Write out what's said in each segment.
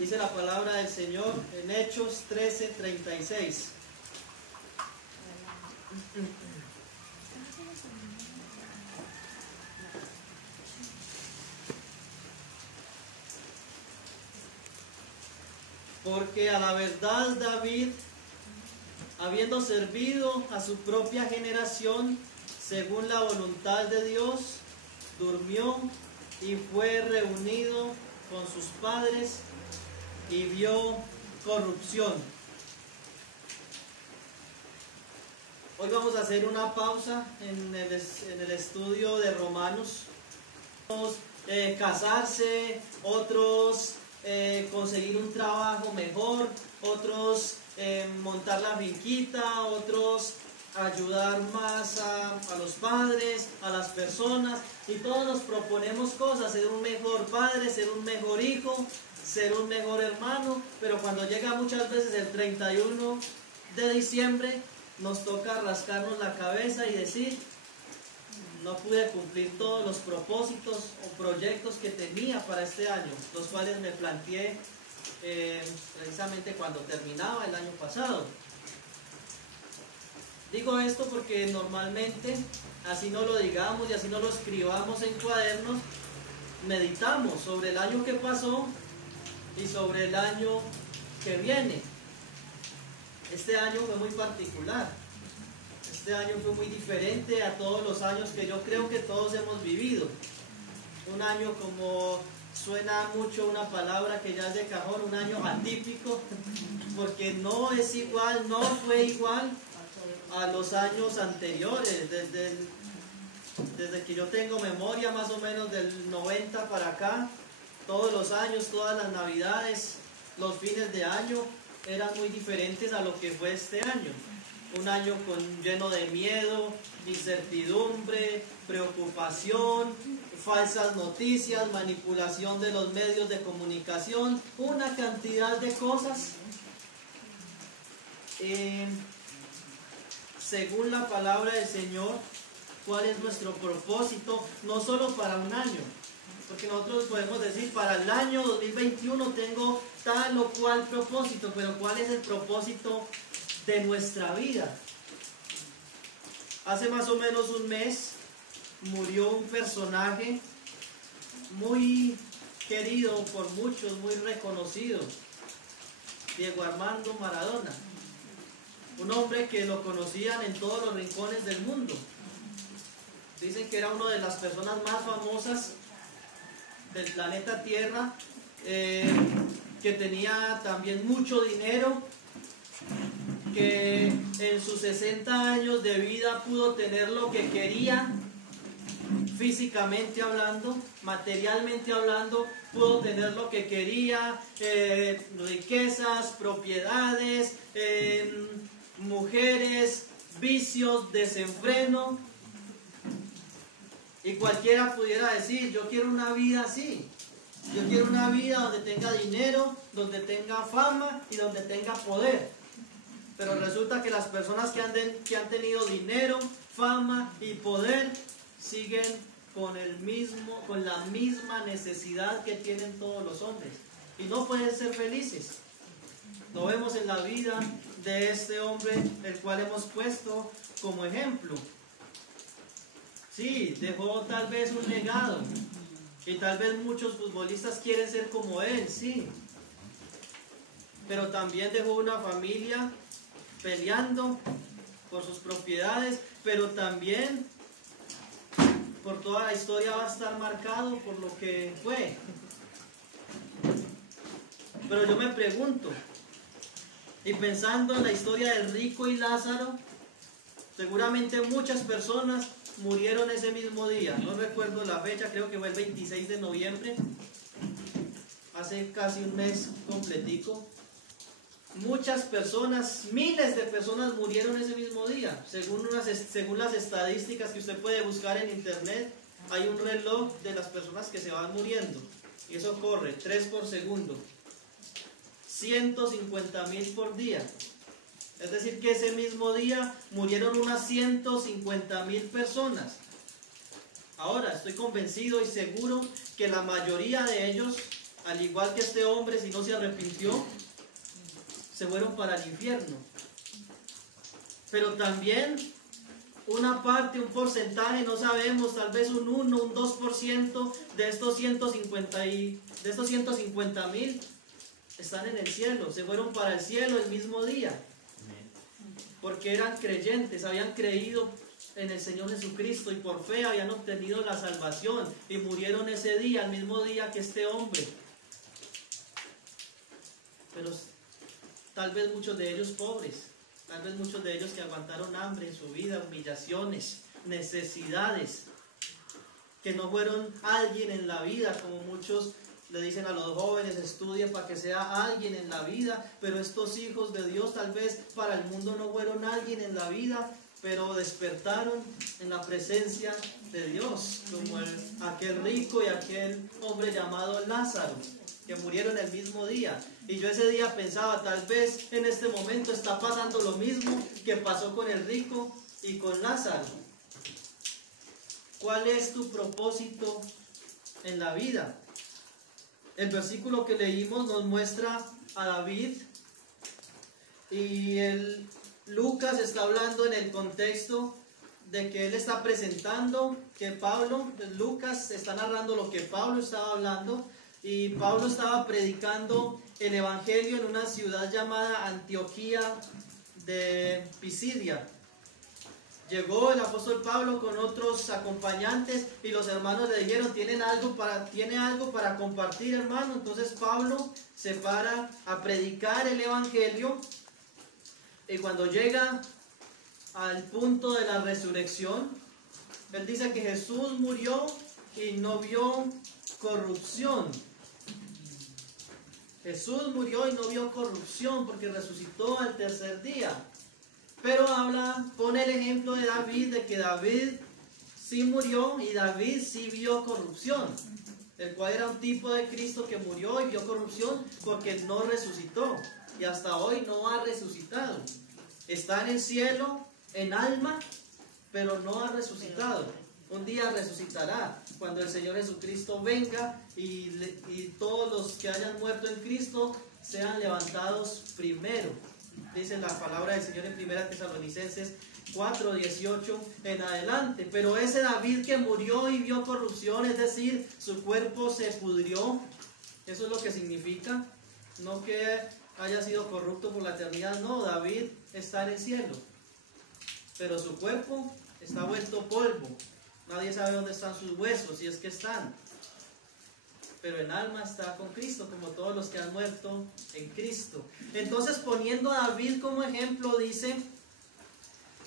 Dice la palabra del Señor en Hechos 13:36. Porque a la verdad David, habiendo servido a su propia generación según la voluntad de Dios, durmió y fue reunido con sus padres y vio corrupción. Hoy vamos a hacer una pausa en el estudio de Romanos. Casarse, otros conseguir un trabajo mejor, otros montar la finquita, otros ayudar más a los padres, a las personas, y todos nos proponemos cosas: ser un mejor padre, ser un mejor hijo, ser un mejor hermano. Pero cuando llega muchas veces el 31 de diciembre, nos toca rascarnos la cabeza y decir: no pude cumplir todos los propósitos o proyectos que tenía para este año, los cuales me planteé precisamente cuando terminaba el año pasado. Digo esto porque normalmente, así no lo digamos y así no lo escribamos en cuadernos, meditamos sobre el año que pasó y sobre el año que viene. Este año fue muy particular. Este año fue muy diferente a todos los años que yo creo que todos hemos vivido. Un año, como suena mucho una palabra que ya es de cajón, un año atípico, porque no es igual, no fue igual a los años anteriores. Desde que yo tengo memoria, más o menos del 90 para acá, todos los años, todas las navidades, los fines de año eran muy diferentes a lo que fue este año. Un año lleno de miedo, incertidumbre, preocupación, falsas noticias, manipulación de los medios de comunicación, una cantidad de cosas. Según la palabra del Señor, ¿cuál es nuestro propósito? No solo para un año, porque nosotros podemos decir: para el año 2021 tengo tal o cual propósito, pero ¿cuál es el propósito de nuestra vida? Hace más o menos un mes murió un personaje muy querido por muchos, muy reconocido: Diego Armando Maradona. Un hombre que lo conocían en todos los rincones del mundo. Dicen que era una de las personas más famosas del planeta Tierra, que tenía también mucho dinero, que en sus 60 años de vida pudo tener lo que quería, físicamente hablando, materialmente hablando, pudo tener lo que quería, riquezas, propiedades, mujeres, vicios, desenfreno. Y cualquiera pudiera decir: yo quiero una vida así. Yo quiero una vida donde tenga dinero, donde tenga fama y donde tenga poder. Pero resulta que las personas que han tenido dinero, fama y poder siguen con la misma necesidad que tienen todos los hombres, y no pueden ser felices. Lo vemos en la vida de este hombre, el cual hemos puesto como ejemplo. Sí, dejó tal vez un legado, y tal vez muchos futbolistas quieren ser como él, sí. Pero también dejó una familia peleando por sus propiedades, pero también por toda la historia va a estar marcado por lo que fue. Pero yo me pregunto, y pensando en la historia del rico y Lázaro, seguramente muchas personas murieron ese mismo día. No recuerdo la fecha, creo que fue el 26 de noviembre, hace casi un mes completico. Muchas personas, miles de personas murieron ese mismo día. Según las estadísticas que usted puede buscar en internet, hay un reloj de las personas que se van muriendo, y eso corre 3 por segundo, 150,000 por día. Es decir, que ese mismo día murieron unas 150,000 personas. Ahora, estoy convencido y seguro que la mayoría de ellos al igual que este hombre, si no se arrepintió, se fueron para el infierno. Pero también una parte, un porcentaje, no sabemos, tal vez un 1, un 2% de estos 150,000 están en el cielo, se fueron para el cielo el mismo día, porque eran creyentes, habían creído en el Señor Jesucristo y por fe habían obtenido la salvación y murieron ese día, el mismo día que este hombre. Pero tal vez muchos de ellos pobres, tal vez muchos de ellos que aguantaron hambre en su vida, humillaciones, necesidades, que no fueron alguien en la vida, como muchos le dicen a los jóvenes, estudien para que sea alguien en la vida, pero estos hijos de Dios tal vez para el mundo no fueron alguien en la vida, pero despertaron en la presencia de Dios, como aquel rico y aquel hombre llamado Lázaro, que murieron el mismo día. Y yo ese día pensaba, tal vez en este momento está pasando lo mismo que pasó con el rico y con Lázaro. ¿Cuál es tu propósito en la vida? El versículo que leímos nos muestra a David, y Lucas está hablando en el contexto de que él está presentando que Lucas está narrando lo que Pablo estaba hablando, y Pablo estaba predicando el evangelio en una ciudad llamada Antioquía de Pisidia. Llegó el apóstol Pablo con otros acompañantes y los hermanos le dijeron, ¿tiene algo para compartir, hermano? Entonces Pablo se para a predicar el evangelio, y cuando llega al punto de la resurrección, él dice que Jesús murió y no vio corrupción. Jesús murió y no vio corrupción porque resucitó al tercer día. Pero pone el ejemplo de David, de que David sí murió y David sí vio corrupción, el cual era un tipo de Cristo que murió y vio corrupción porque no resucitó y hasta hoy no ha resucitado. Está en el cielo en alma, pero no ha resucitado. Un día resucitará cuando el Señor Jesucristo venga y todos los que hayan muerto en Cristo sean levantados primero. Dice la palabra del Señor en 1 Tesalonicenses 4:18 en adelante. Pero ese David que murió y vio corrupción, es decir, su cuerpo se pudrió, eso es lo que significa, no que haya sido corrupto por la eternidad, no, David está en el cielo, pero su cuerpo está vuelto polvo, nadie sabe dónde están sus huesos, si es que están, pero en alma está con Cristo, como todos los que han muerto en Cristo. Entonces, poniendo a David como ejemplo, dice,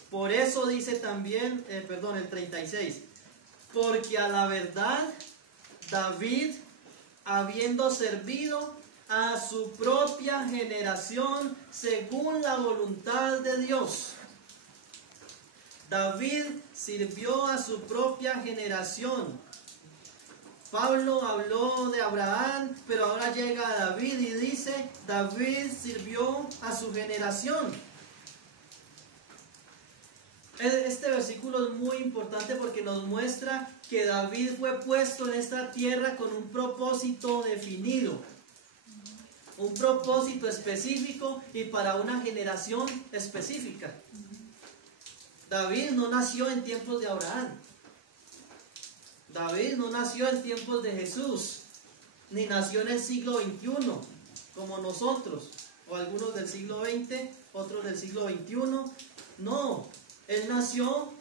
por eso dice también, el 36, porque a la verdad, David, habiendo servido a su propia generación según la voluntad de Dios. David sirvió a su propia generación. Pablo habló de Abraham, pero ahora llega a David y dice, David sirvió a su generación. Este versículo es muy importante porque nos muestra que David fue puesto en esta tierra con un propósito definido, un propósito específico y para una generación específica. David no nació en tiempos de Abraham. David no nació en tiempos de Jesús, ni nació en el siglo XXI, como nosotros, o algunos del siglo XX, otros del siglo XXI. No, él nació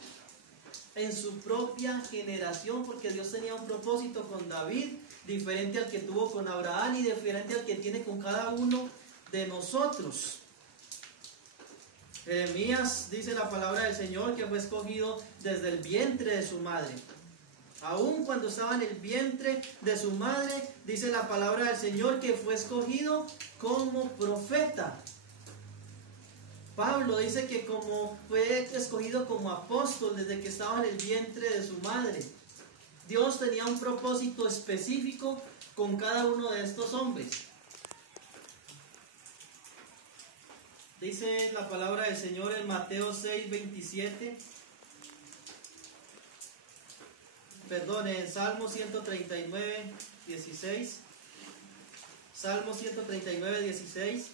en su propia generación, porque Dios tenía un propósito con David, diferente al que tuvo con Abraham y diferente al que tiene con cada uno de nosotros. Jeremías dice la palabra del Señor que fue escogido desde el vientre de su madre. Aún cuando estaba en el vientre de su madre, dice la palabra del Señor que fue escogido como profeta. Pablo dice que como fue escogido como apóstol desde que estaba en el vientre de su madre. Dios tenía un propósito específico con cada uno de estos hombres. Dice la palabra del Señor en Mateo 6:27. Perdón, en Salmo 139:16. Salmo 139, 16.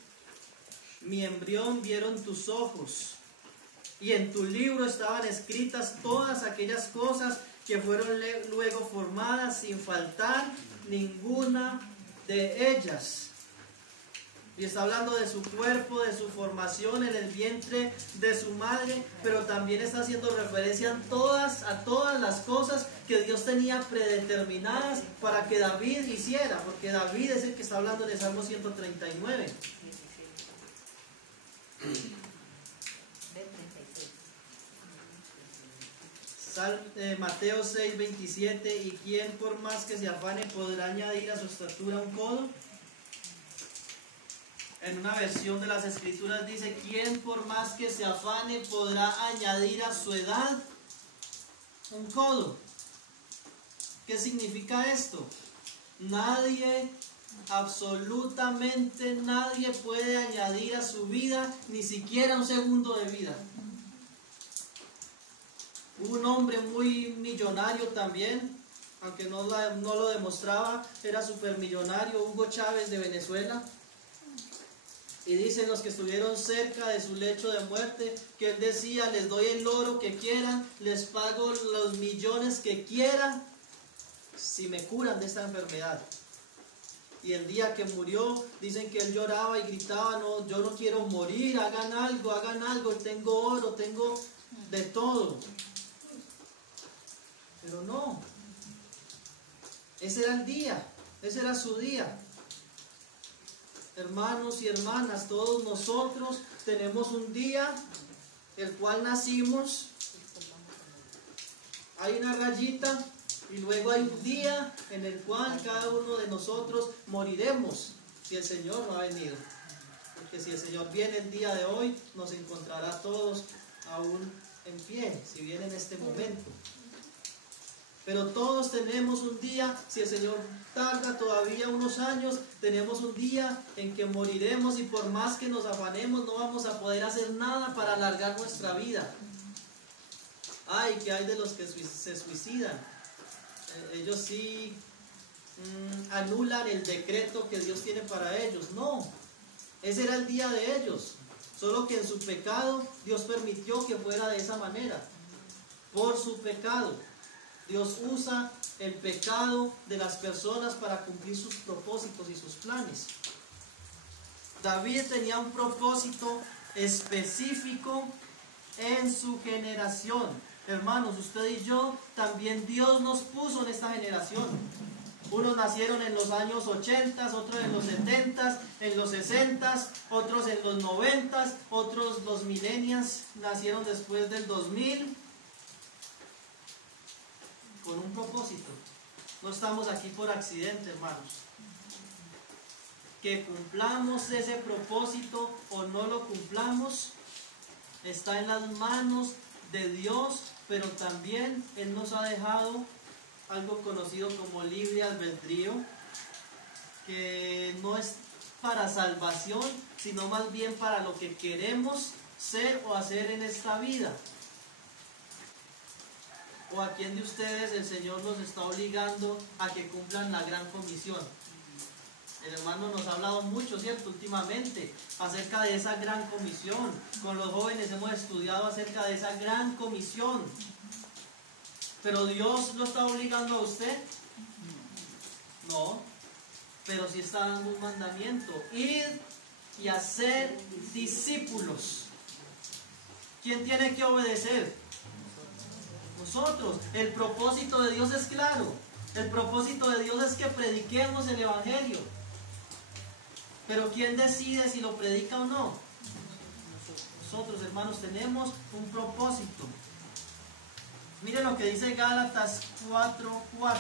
Mi embrión vieron tus ojos, y en tu libro estaban escritas todas aquellas cosas que fueron luego formadas, sin faltar ninguna de ellas. Y está hablando de su cuerpo, de su formación en el vientre de su madre, pero también está haciendo referencia a todas las cosas que Dios tenía predeterminadas para que David hiciera, porque David es el que está hablando en el Salmo 139. Mateo 6, 27. ¿Y quién por más que se afane podrá añadir a su estatura un codo? En una versión de las Escrituras dice: ¿quién por más que se afane podrá añadir a su edad un codo? ¿Qué significa esto? Nadie, absolutamente nadie puede añadir a su vida ni siquiera un segundo de vida. Hubo un hombre muy millonario también, aunque no lo demostraba, era supermillonario, Hugo Chávez de Venezuela. Y dicen los que estuvieron cerca de su lecho de muerte, que él decía: les doy el oro que quieran, les pago los millones que quieran, si me curan de esta enfermedad. Y el día que murió, dicen que él lloraba y gritaba: no, yo no quiero morir, hagan algo, tengo oro, tengo de todo. Pero no, ese era el día, ese era su día. Hermanos y hermanas, todos nosotros tenemos un día el cual nacimos, hay una rayita, y luego hay un día en el cual cada uno de nosotros moriremos, si el Señor no ha venido. Porque si el Señor viene el día de hoy, nos encontrará a todos aún en pie, si viene en este momento. Pero todos tenemos un día, si el Señor tarda todavía unos años, tenemos un día en que moriremos, y por más que nos afanemos no vamos a poder hacer nada para alargar nuestra vida. Ay, ¿qué hay de los que se suicidan? Ellos sí anulan el decreto que Dios tiene para ellos. No, ese era el día de ellos, solo que en su pecado Dios permitió que fuera de esa manera. Por su pecado Dios usa el pecado de las personas para cumplir sus propósitos y sus planes. David tenía un propósito específico en su generación. Hermanos, usted y yo, también Dios nos puso en esta generación. Unos nacieron en los años 80, otros en los 70, en los 60, otros en los 90, otros los millennials nacieron después del 2000. Con un propósito. No estamos aquí por accidente, hermanos. Que cumplamos ese propósito o no lo cumplamos está en las manos de Dios, pero también Él nos ha dejado algo conocido como libre albedrío, que no es para salvación, sino más bien para lo que queremos ser o hacer en esta vida. ¿O a quién de ustedes el Señor los está obligando a que cumplan la gran comisión? El hermano nos ha hablado mucho, ¿cierto?, últimamente, acerca de esa gran comisión. Con los jóvenes hemos estudiado acerca de esa gran comisión. ¿Pero Dios lo está obligando a usted? No, pero sí está dando un mandamiento: id y hacer discípulos. ¿Quién tiene que obedecer? Nosotros. El propósito de Dios es claro. El propósito de Dios es que prediquemos el Evangelio. Pero ¿quién decide si lo predica o no? Nosotros, hermanos, tenemos un propósito. Miren lo que dice Gálatas 4:4.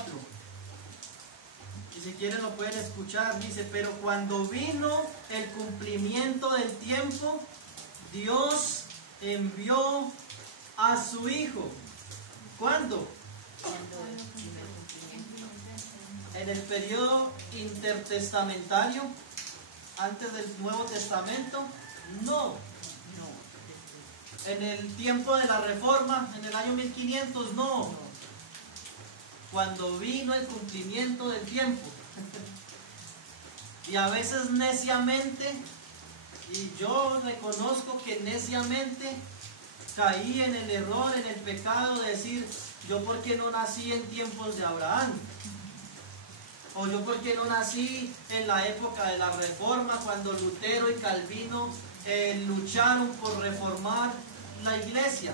Y si quieren lo pueden escuchar. Dice: pero cuando vino el cumplimiento del tiempo, Dios envió a su Hijo. ¿Cuándo? En el periodo intertestamentario, antes del Nuevo Testamento, no. En el tiempo de la Reforma, en el año 1500, no. Cuando vino el cumplimiento del tiempo. Y a veces neciamente, y yo reconozco que neciamente caí en el error, en el pecado de decir, yo por qué no nací en tiempos de Abraham, o yo por qué no nací en la época de la Reforma, cuando Lutero y Calvino lucharon por reformar la iglesia.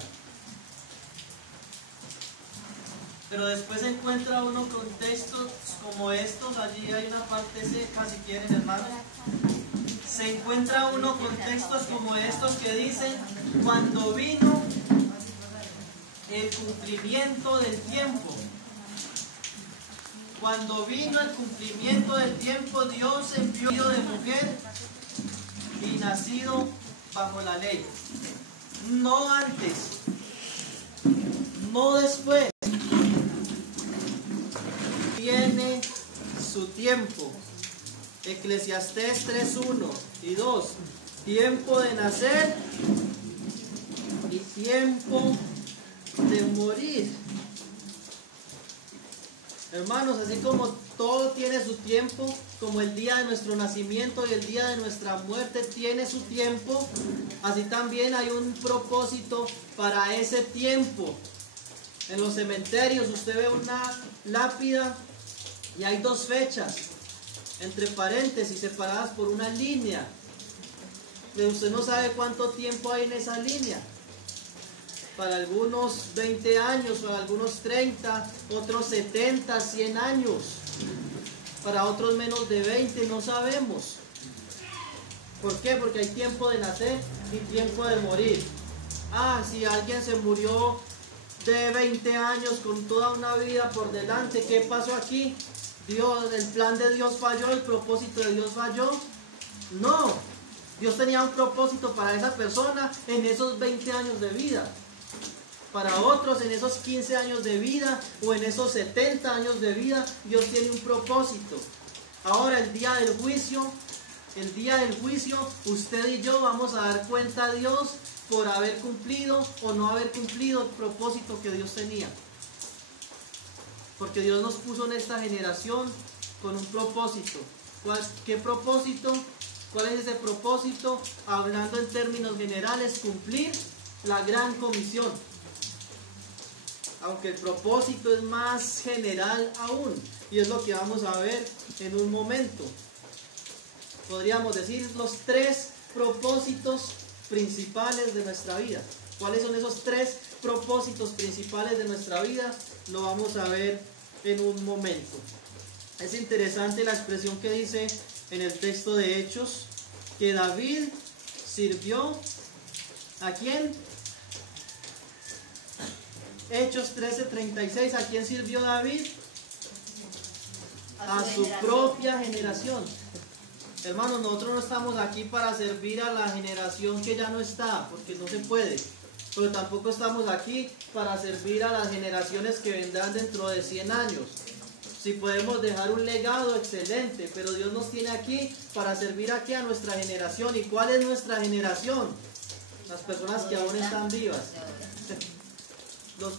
Pero después se encuentra uno con textos como estos, allí hay una parte seca si quieren, hermanos. Se encuentra uno con textos como estos que dicen, cuando vino el cumplimiento del tiempo. Cuando vino el cumplimiento del tiempo, Dios envió de mujer y nacido bajo la ley. No antes, no después. Tiene su tiempo. Eclesiastés 3:1 y 2. Tiempo de nacer y tiempo de morir. Hermanos, así como todo tiene su tiempo, como el día de nuestro nacimiento y el día de nuestra muerte tiene su tiempo, así también hay un propósito para ese tiempo. En los cementerios usted ve una lápida y hay dos fechas, entre paréntesis, separadas por una línea. Pero usted no sabe cuánto tiempo hay en esa línea. Para algunos 20 años, para algunos 30, otros 70, 100 años. Para otros menos de 20, no sabemos. ¿Por qué? Porque hay tiempo de nacer y tiempo de morir. Si alguien se murió de 20 años con toda una vida por delante, ¿qué pasó aquí? ¿El plan de Dios falló? ¿El propósito de Dios falló? No. Dios tenía un propósito para esa persona en esos 20 años de vida. Para otros en esos 15 años de vida o en esos 70 años de vida, Dios tiene un propósito. Ahora el día del juicio, usted y yo vamos a dar cuenta a Dios por haber cumplido o no haber cumplido el propósito que Dios tenía. Porque Dios nos puso en esta generación con un propósito. ¿Qué propósito? ¿Cuál es ese propósito? Hablando en términos generales, cumplir la gran comisión. Aunque el propósito es más general aún, y es lo que vamos a ver en un momento. Podríamos decir los 3 propósitos principales de nuestra vida. ¿Cuáles son esos 3 propósitos principales de nuestra vida? Lo vamos a ver en un momento. Es interesante la expresión que dice en el texto de Hechos, que David sirvió ¿a quién? Hechos 13:36, ¿a quién sirvió David? A su propia generación. Hermanos, nosotros no estamos aquí para servir a la generación que ya no está, porque no se puede. Pero tampoco estamos aquí para servir a las generaciones que vendrán dentro de 100 años. Si podemos dejar un legado, excelente, pero Dios nos tiene aquí para servir aquí a nuestra generación. ¿Y cuál es nuestra generación? Las personas que aún están vivas.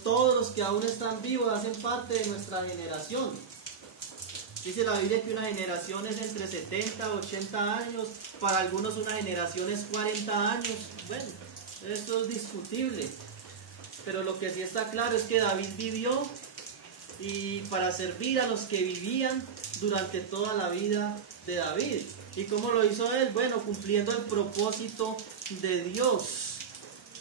Todos los que aún están vivos hacen parte de nuestra generación. Dice la Biblia que una generación es entre 70 y 80 años, para algunos una generación es 40 años. Bueno, esto es discutible, pero lo que sí está claro es que David vivió y para servir a los que vivían durante toda la vida de David. ¿Y cómo lo hizo él? Bueno, cumpliendo el propósito de Dios.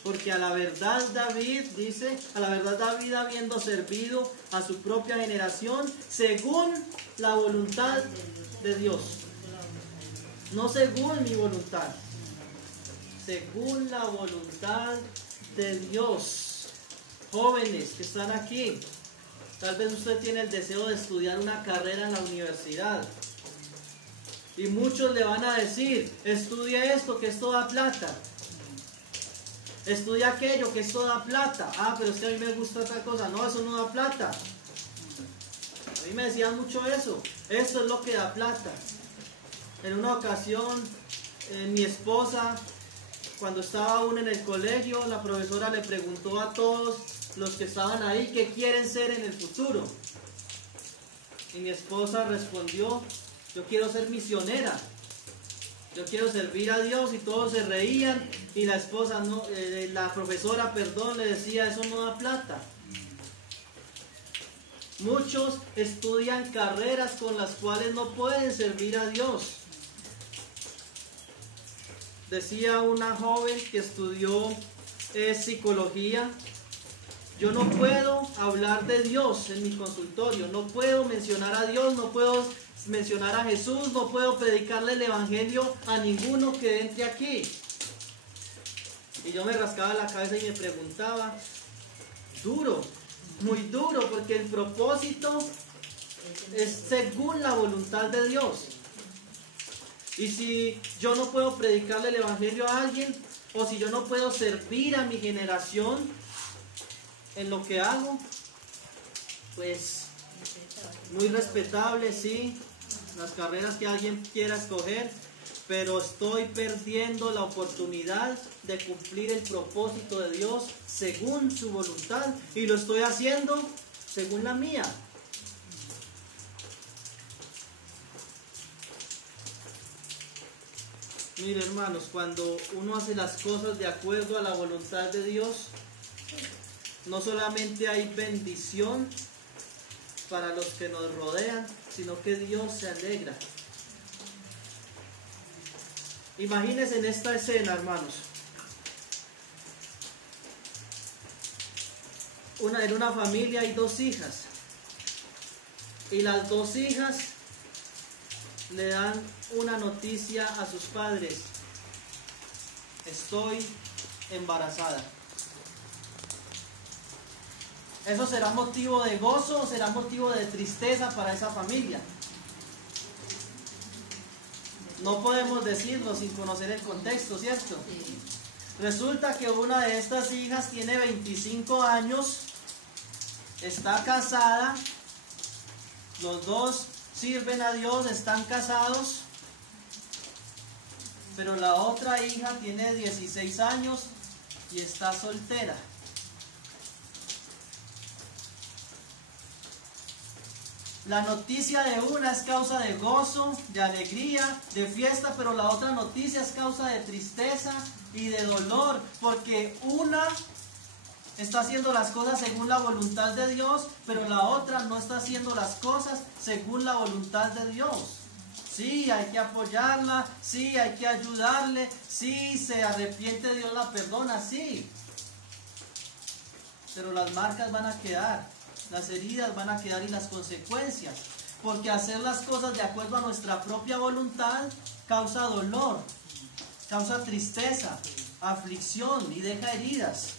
Porque a la verdad David habiendo servido a su propia generación según la voluntad de Dios. No según mi voluntad, según la voluntad de Dios. Jóvenes que están aquí, tal vez usted tiene el deseo de estudiar una carrera en la universidad. Y muchos le van a decir, estudie esto, que esto da plata. Estudia aquello, que esto da plata. Pero es que a mí me gusta otra cosa. No, eso no da plata. A mí me decían mucho eso. Esto es lo que da plata. En una ocasión, mi esposa, cuando estaba aún en el colegio, la profesora le preguntó a todos los que estaban ahí qué quieren ser en el futuro. Y mi esposa respondió, yo quiero ser misionera, yo quiero servir a Dios, y todos se reían, y la esposa, no, la profesora, perdón, le decía, eso no da plata. Muchos estudian carreras con las cuales no pueden servir a Dios. Decía una joven que estudió psicología: yo no puedo hablar de Dios en mi consultorio, no puedo mencionar a Dios, no puedo mencionar a Jesús, no puedo predicarle el evangelio a ninguno que entre aquí. Y yo me rascaba la cabeza y me preguntaba, duro, muy duro, porque el propósito es según la voluntad de Dios. Y si yo no puedo predicarle el evangelio a alguien, o si yo no puedo servir a mi generación en lo que hago, pues muy respetable, sí, las carreras que alguien quiera escoger, pero estoy perdiendo la oportunidad de cumplir el propósito de Dios según su voluntad, y lo estoy haciendo según la mía. Mire, hermanos, cuando uno hace las cosas de acuerdo a la voluntad de Dios, no solamente hay bendición para los que nos rodean, sino que Dios se alegra. Imagínense en esta escena, hermanos. En una familia hay dos hijas, y las dos hijas le dan una noticia a sus padres: estoy embarazada. ¿Eso será motivo de gozo o será motivo de tristeza para esa familia? No podemos decirlo sin conocer el contexto, ¿cierto? Sí. Resulta que una de estas hijas tiene 25 años, está casada, los dos sirven a Dios, están casados, pero la otra hija tiene 16 años y está soltera. La noticia de una es causa de gozo, de alegría, de fiesta, pero la otra noticia es causa de tristeza y de dolor, porque una está haciendo las cosas según la voluntad de Dios, pero la otra no está haciendo las cosas según la voluntad de Dios. Sí, hay que apoyarla, sí, hay que ayudarle, sí, se arrepiente, Dios la perdona, sí. Pero las marcas van a quedar. Las heridas van a quedar y las consecuencias, porque hacer las cosas de acuerdo a nuestra propia voluntad causa dolor, causa tristeza, aflicción y deja heridas.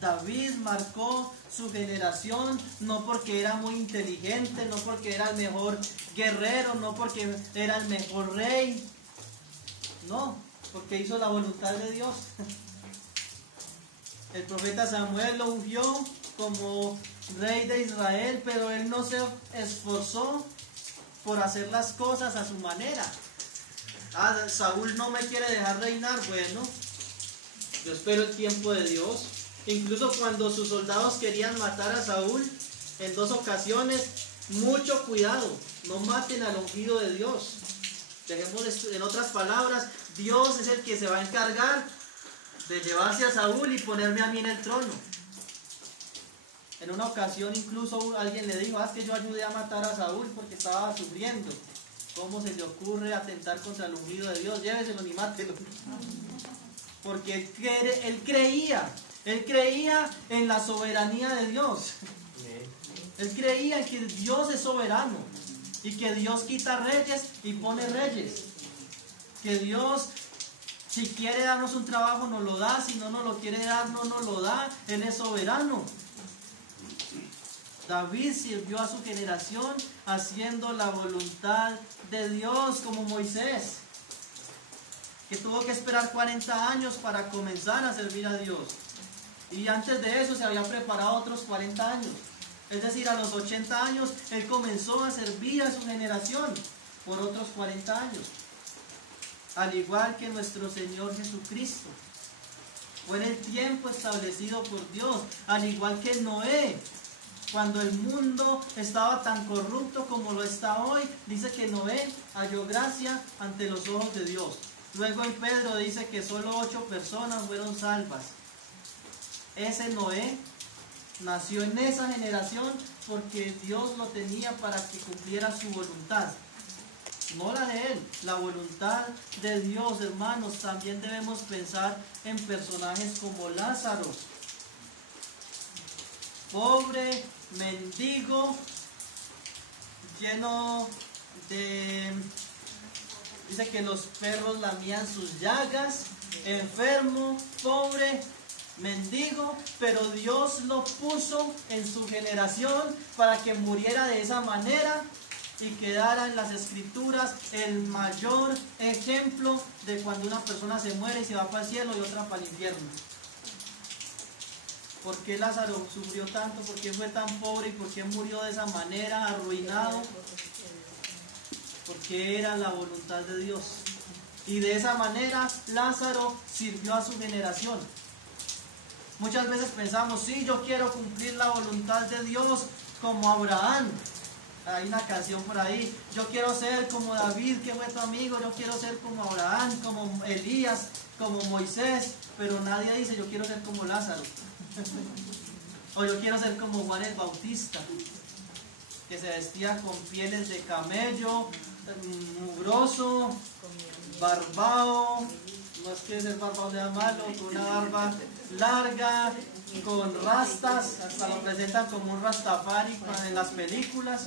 David marcó su generación no porque era muy inteligente, no porque era el mejor guerrero, no porque era el mejor rey, no, porque hizo la voluntad de Dios. El profeta Samuel lo ungió como rey de Israel, pero él no se esforzó por hacer las cosas a su manera. Saúl no me quiere dejar reinar. Bueno, yo espero el tiempo de Dios. Incluso cuando sus soldados querían matar a Saúl, en 2 ocasiones, mucho cuidado, no maten al ungido de Dios. Dejémosle, en otras palabras, Dios es el que se va a encargar de llevarse a Saúl y ponerme a mí en el trono. En una ocasión incluso alguien le dijo, es que yo ayudé a matar a Saúl porque estaba sufriendo. ¿Cómo se le ocurre atentar contra el ungido de Dios? Lléveselo ni mátelo. Porque él creía en la soberanía de Dios. Él creía en que Dios es soberano y que Dios quita reyes y pone reyes. Que Dios, si quiere darnos un trabajo, nos lo da. Si no nos lo quiere dar, no nos lo da. Él es soberano. David sirvió a su generación haciendo la voluntad de Dios, como Moisés, que tuvo que esperar 40 años para comenzar a servir a Dios. Y antes de eso se había preparado otros 40 años. Es decir, a los 80 años él comenzó a servir a su generación por otros 40 años. Al igual que nuestro Señor Jesucristo. Fue en el tiempo establecido por Dios. Al igual que Noé. Cuando el mundo estaba tan corrupto como lo está hoy, dice que Noé halló gracia ante los ojos de Dios. Luego en Pedro dice que solo 8 personas fueron salvas. Ese Noé nació en esa generación porque Dios lo tenía para que cumpliera su voluntad. No la de él, la voluntad de Dios, hermanos. También debemos pensar en personajes como Lázaro. Pobre, mendigo, lleno de... Dice que los perros lamían sus llagas, enfermo, pobre, mendigo, pero Dios lo puso en su generación para que muriera de esa manera y quedara en las escrituras el mayor ejemplo de cuando una persona se muere y se va para el cielo y otra para el infierno. ¿Por qué Lázaro sufrió tanto? ¿Por qué fue tan pobre? ¿Y por qué murió de esa manera, arruinado? Porque era la voluntad de Dios. Y de esa manera Lázaro sirvió a su generación. Muchas veces pensamos, sí, yo quiero cumplir la voluntad de Dios como Abraham. Hay una canción por ahí, yo quiero ser como David, que fue tu amigo, yo quiero ser como Abraham, como Elías, como Moisés, pero nadie dice, yo quiero ser como Lázaro. O yo quiero ser como Juan el Bautista, que se vestía con pieles de camello, mugroso, barbado, no es que ser barbado sea malo, con una barba larga, con rastas, hasta lo presentan como un rastafari en las películas,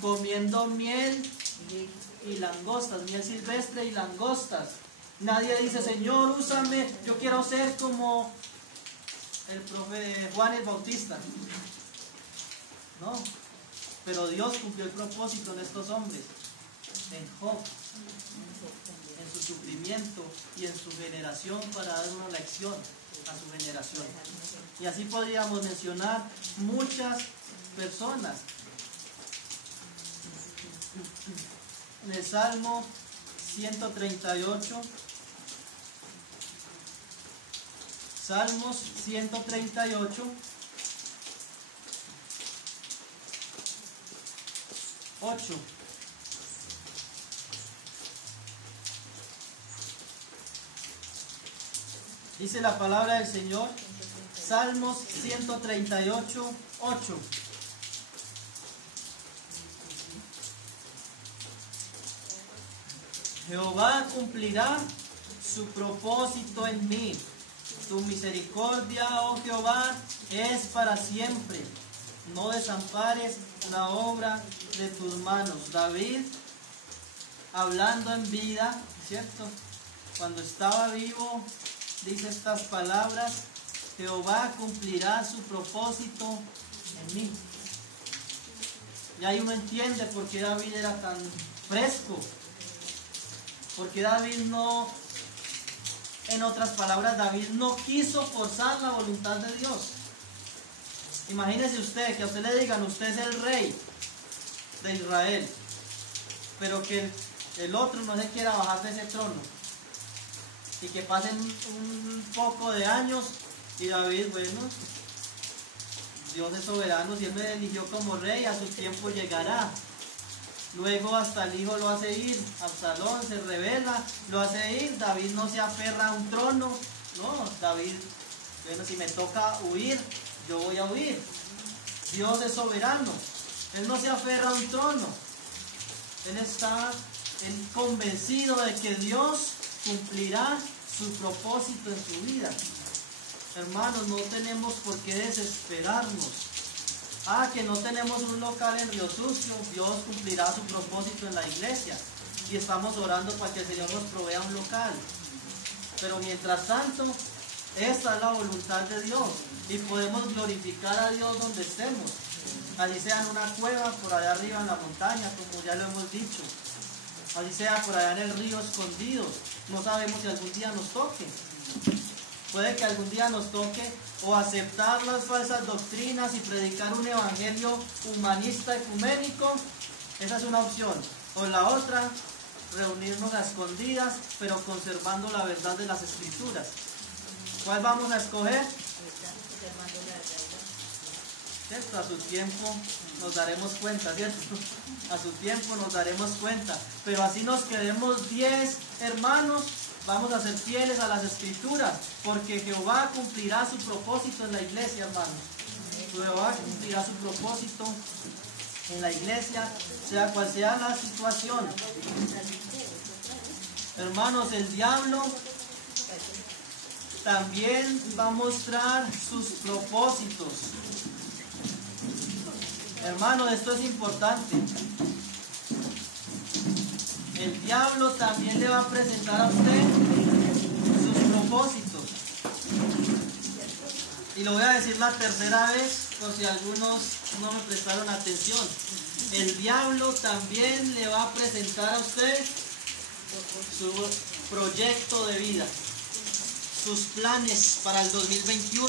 comiendo miel y langostas, miel silvestre y langostas. Nadie dice, Señor, úsame, yo quiero ser como el profe Juan el Bautista. No, pero Dios cumplió el propósito en estos hombres, en Job, en su sufrimiento y en su generación, para dar una lección a su generación. Y así podríamos mencionar muchas personas. En el Salmo 138, Salmos 138, 8. Dice la palabra del Señor, Salmos 138, 8. Jehová cumplirá su propósito en mí. Tu misericordia, oh Jehová, es para siempre. No desampares la obra de tus manos. David, hablando en vida, ¿cierto? Cuando estaba vivo, dice estas palabras: Jehová cumplirá su propósito en mí. Y ahí uno entiende por qué David era tan fresco. Porque David no, en otras palabras, David no quiso forzar la voluntad de Dios. Imagínese usted, que a usted le digan, usted es el rey de Israel, pero que el otro no se quiera bajar de ese trono. Y que pasen un poco de años y David, bueno, Dios es soberano, si Él me eligió como rey, a su tiempo llegará. Luego hasta el hijo lo hace ir, Absalón se rebela, lo hace ir, David no se aferra a un trono, no, David, bueno, si me toca huir, yo voy a huir. Dios es soberano, Él no se aferra a un trono, Él está convencido de que Dios cumplirá su propósito en su vida. Hermanos, no tenemos por qué desesperarnos. Que no tenemos un local en Río Sucio, Dios cumplirá su propósito en la iglesia. Y estamos orando para que el Señor nos provea un local. Pero mientras tanto, esta es la voluntad de Dios. Y podemos glorificar a Dios donde estemos. Así sea en una cueva, por allá arriba en la montaña, como ya lo hemos dicho. Así sea por allá en el río escondidos. No sabemos si algún día nos toque. Puede que algún día nos toque o aceptar las falsas doctrinas y predicar un evangelio humanista ecuménico. Esa es una opción. O la otra, reunirnos a escondidas, pero conservando la verdad de las Escrituras. ¿Cuál vamos a escoger? ¿cierto? A su tiempo nos daremos cuenta, ¿cierto? A su tiempo nos daremos cuenta. Pero así nos quedemos 10 hermanos, vamos a ser fieles a las Escrituras, porque Jehová cumplirá su propósito en la iglesia, hermanos. Jehová cumplirá su propósito en la iglesia, sea cual sea la situación. Hermanos, el diablo también va a mostrar sus propósitos. Hermano, esto es importante. El diablo también le va a presentar a usted sus propósitos. Y lo voy a decir la tercera vez, por si algunos no me prestaron atención. El diablo también le va a presentar a usted su proyecto de vida, sus planes para el 2021,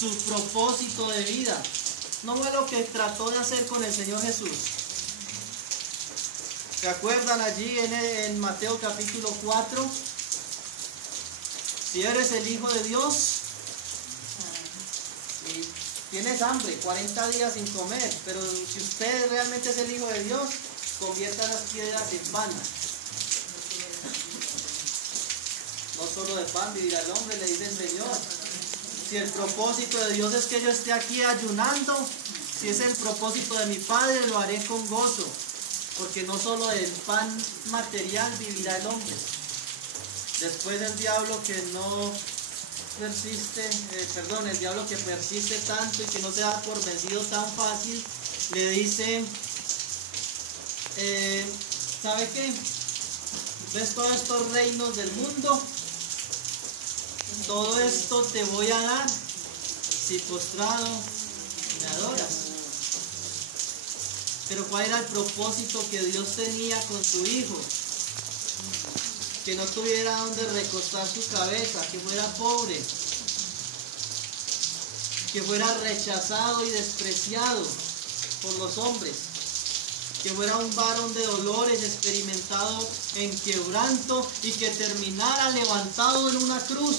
su propósito de vida. No fue lo que trató de hacer con el Señor Jesús. ¿Se acuerdan allí en Mateo capítulo 4? Si eres el Hijo de Dios y tienes hambre, 40 días sin comer, pero si usted realmente es el Hijo de Dios, convierta las piedras en pan. No solo de pan vivirá el hombre, le dice el Señor. Si el propósito de Dios es que yo esté aquí ayunando, si es el propósito de mi Padre, lo haré con gozo. Porque no solo del pan material vivirá el hombre. Después el diablo que no persiste, el diablo que persiste tanto y que no se da por vencido tan fácil, le dice, ¿sabe qué? ¿Ves todos estos reinos del mundo? Todo esto te voy a dar si postrado me adoras. Pero ¿cuál era el propósito que Dios tenía con su Hijo? Que no tuviera donde recostar su cabeza, que fuera pobre, que fuera rechazado y despreciado por los hombres, que fuera un varón de dolores, experimentado en quebranto y que terminara levantado en una cruz.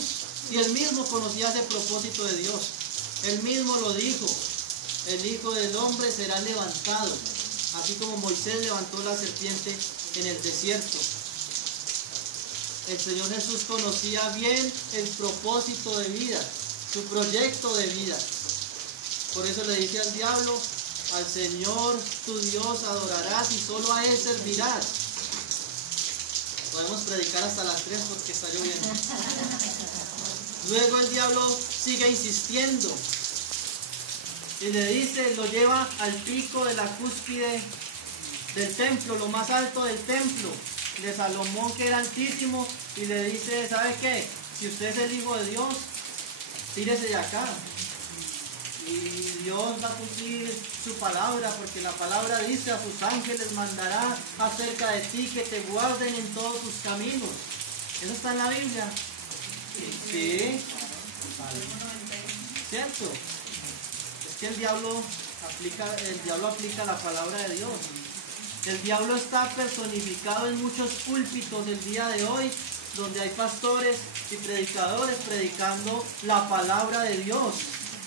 Y él mismo conocía ese propósito de Dios. Él mismo lo dijo: el Hijo del Hombre será levantado, así como Moisés levantó la serpiente en el desierto. El Señor Jesús conocía bien el propósito de vida, su proyecto de vida. Por eso le dice al diablo: al Señor tu Dios adorarás y solo a Él servirás. Podemos predicar hasta las 3 porque está lloviendo. Luego el diablo sigue insistiendo y le dice, lo lleva al pico de la cúspide del templo, lo más alto del templo de Salomón, que era altísimo, y le dice, ¿sabe qué? Si usted es el Hijo de Dios, tírese de acá. Y Dios va a cumplir su palabra, porque la palabra dice: a sus ángeles mandará acerca de ti que te guarden en todos tus caminos. ¿Eso está en la Biblia? Sí. ¿Cierto? Es que el diablo aplica la palabra de Dios. El diablo está personificado en muchos púlpitos el día de hoy, donde hay pastores y predicadores predicando la palabra de Dios,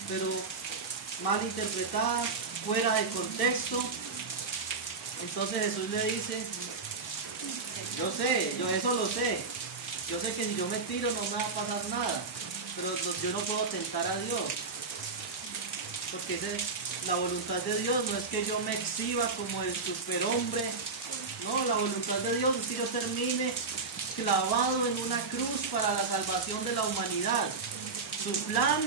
pero mal interpretada, fuera de contexto. Entonces Jesús le dice: yo eso lo sé, yo sé que si yo me tiro no me va a pasar nada, pero yo no puedo tentar a Dios, porque la voluntad de Dios no es que yo me exhiba como el superhombre. No, la voluntad de Dios es que yo termine clavado en una cruz para la salvación de la humanidad. Su plan,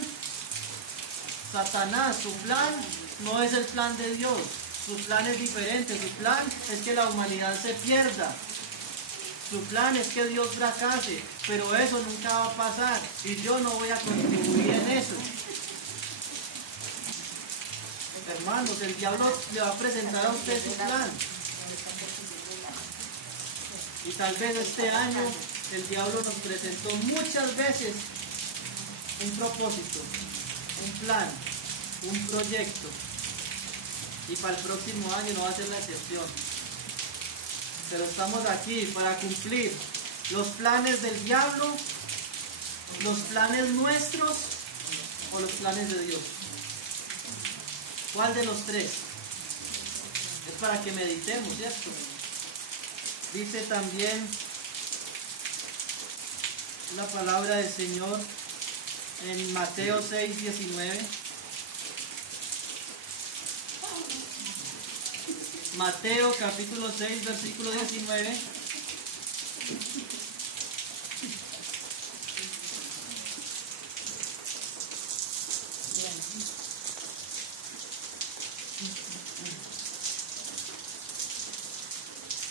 Satanás, su plan no es el plan de Dios. Su plan es diferente. Su plan es que la humanidad se pierda. Su plan es que Dios fracase, pero eso nunca va a pasar y yo no voy a contribuir en eso. Hermanos, el diablo le va a presentar a usted su plan. Y tal vez este año el diablo nos presentó muchas veces un propósito, un plan, un proyecto. Y para el próximo año no va a ser la excepción. Pero estamos aquí para cumplir los planes del diablo, los planes nuestros o los planes de Dios. ¿Cuál de los tres? Es para que meditemos, ¿cierto? Dice también la palabra del Señor en Mateo 6:19. Mateo capítulo 6, versículo 19.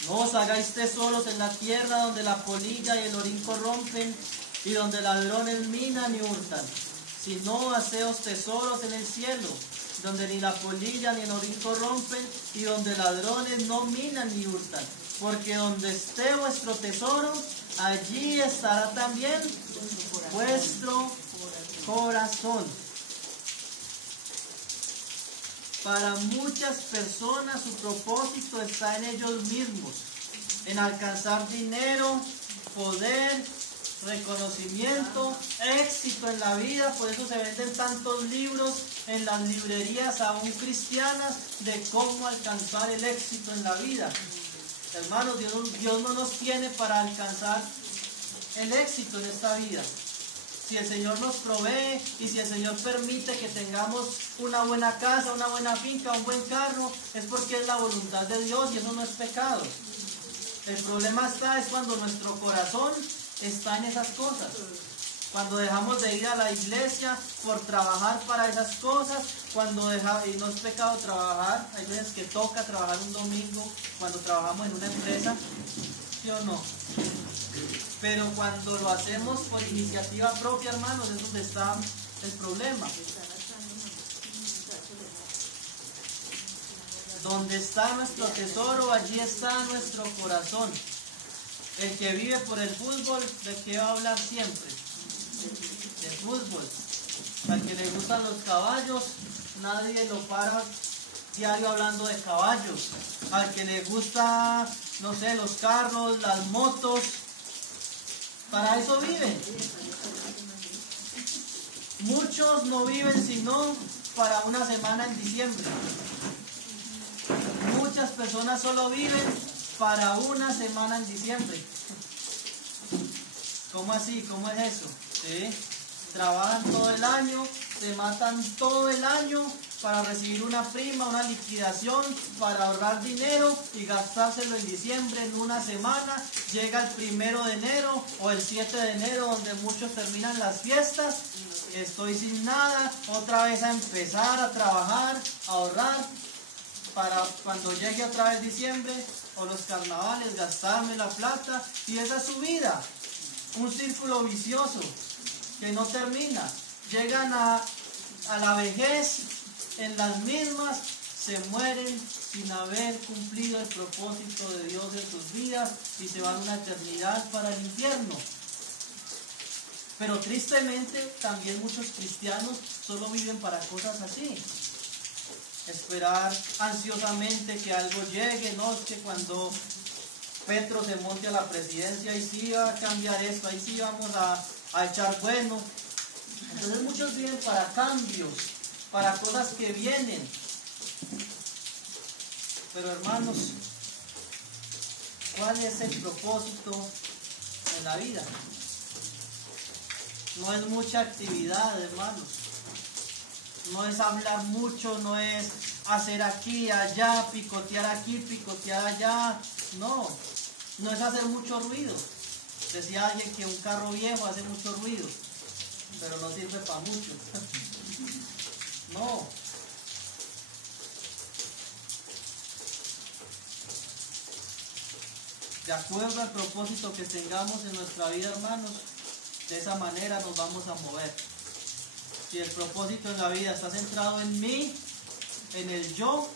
No os hagáis tesoros en la tierra donde la polilla y el orín corrompen y donde ladrones minan y hurtan, sino haceos tesoros en el cielo, donde ni la polilla ni el orín corrompen y donde ladrones no minan ni hurtan, porque donde esté vuestro tesoro, allí estará también vuestro corazón. Para muchas personas su propósito está en ellos mismos, en alcanzar dinero, poder, reconocimiento, éxito en la vida. Por eso se venden tantos libros en las librerías aún cristianas de cómo alcanzar el éxito en la vida. Hermanos, Dios no nos tiene para alcanzar el éxito en esta vida. Si el Señor nos provee y si el Señor permite que tengamos una buena casa, una buena finca, un buen carro, es porque es la voluntad de Dios y eso no es pecado. El problema es cuando nuestro corazón está en esas cosas. Cuando dejamos de ir a la iglesia por trabajar para esas cosas, y no es pecado trabajar, hay veces que toca trabajar un domingo cuando trabajamos en una empresa, ¿sí o no? Pero cuando lo hacemos por iniciativa propia, hermanos, es donde está el problema. Donde está nuestro tesoro, allí está nuestro corazón. El que vive por el fútbol, ¿de qué va a hablar siempre? De fútbol. Al que le gustan los caballos, nadie lo para diario hablando de caballos. Al que le gusta, no sé, los carros, las motos, para eso viven. Muchos no viven sino para una semana en diciembre. Muchas personas solo viven para una semana en diciembre. ¿Cómo así? ¿Cómo es eso? ¿Sí? Trabajan todo el año, se matan todo el año para recibir una prima, una liquidación, para ahorrar dinero y gastárselo en diciembre en una semana. Llega el 1 de enero o el 7 de enero donde muchos terminan las fiestas. Estoy sin nada, otra vez a empezar a trabajar, a ahorrar para cuando llegue otra vez diciembre o los carnavales gastarme la plata, y esa es su vida. Un círculo vicioso que no termina. Llegan a la vejez en las mismas, se mueren sin haber cumplido el propósito de Dios en sus vidas y se van una eternidad para el infierno. Pero tristemente también muchos cristianos solo viven para cosas así. Esperar ansiosamente que algo llegue, no es que cuando Petro se monte a la presidencia, ahí sí va a cambiar esto, ahí sí vamos a echar bueno. Entonces muchos viven para cambios, para cosas que vienen. Pero hermanos, ¿cuál es el propósito en la vida? No es mucha actividad, hermanos. No es hablar mucho, no es hacer aquí, allá, picotear aquí, picotear allá. No, no es hacer mucho ruido. Decía alguien que un carro viejo hace mucho ruido, pero no sirve para mucho. No. De acuerdo al propósito que tengamos en nuestra vida, hermanos, de esa manera nos vamos a mover. Si el propósito en la vida está centrado en mí, en el yo,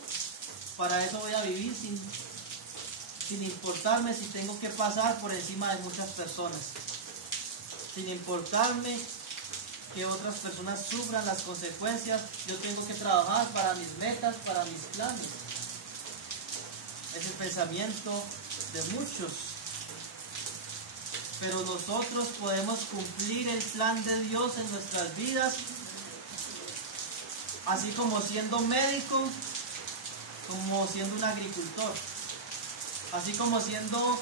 para eso voy a vivir sin importarme si tengo que pasar por encima de muchas personas, sin importarme que otras personas sufran las consecuencias. Yo tengo que trabajar para mis metas, para mis planes. Es el pensamiento de muchos. Pero nosotros podemos cumplir el plan de Dios en nuestras vidas así como siendo médico, como siendo un agricultor, así como siendo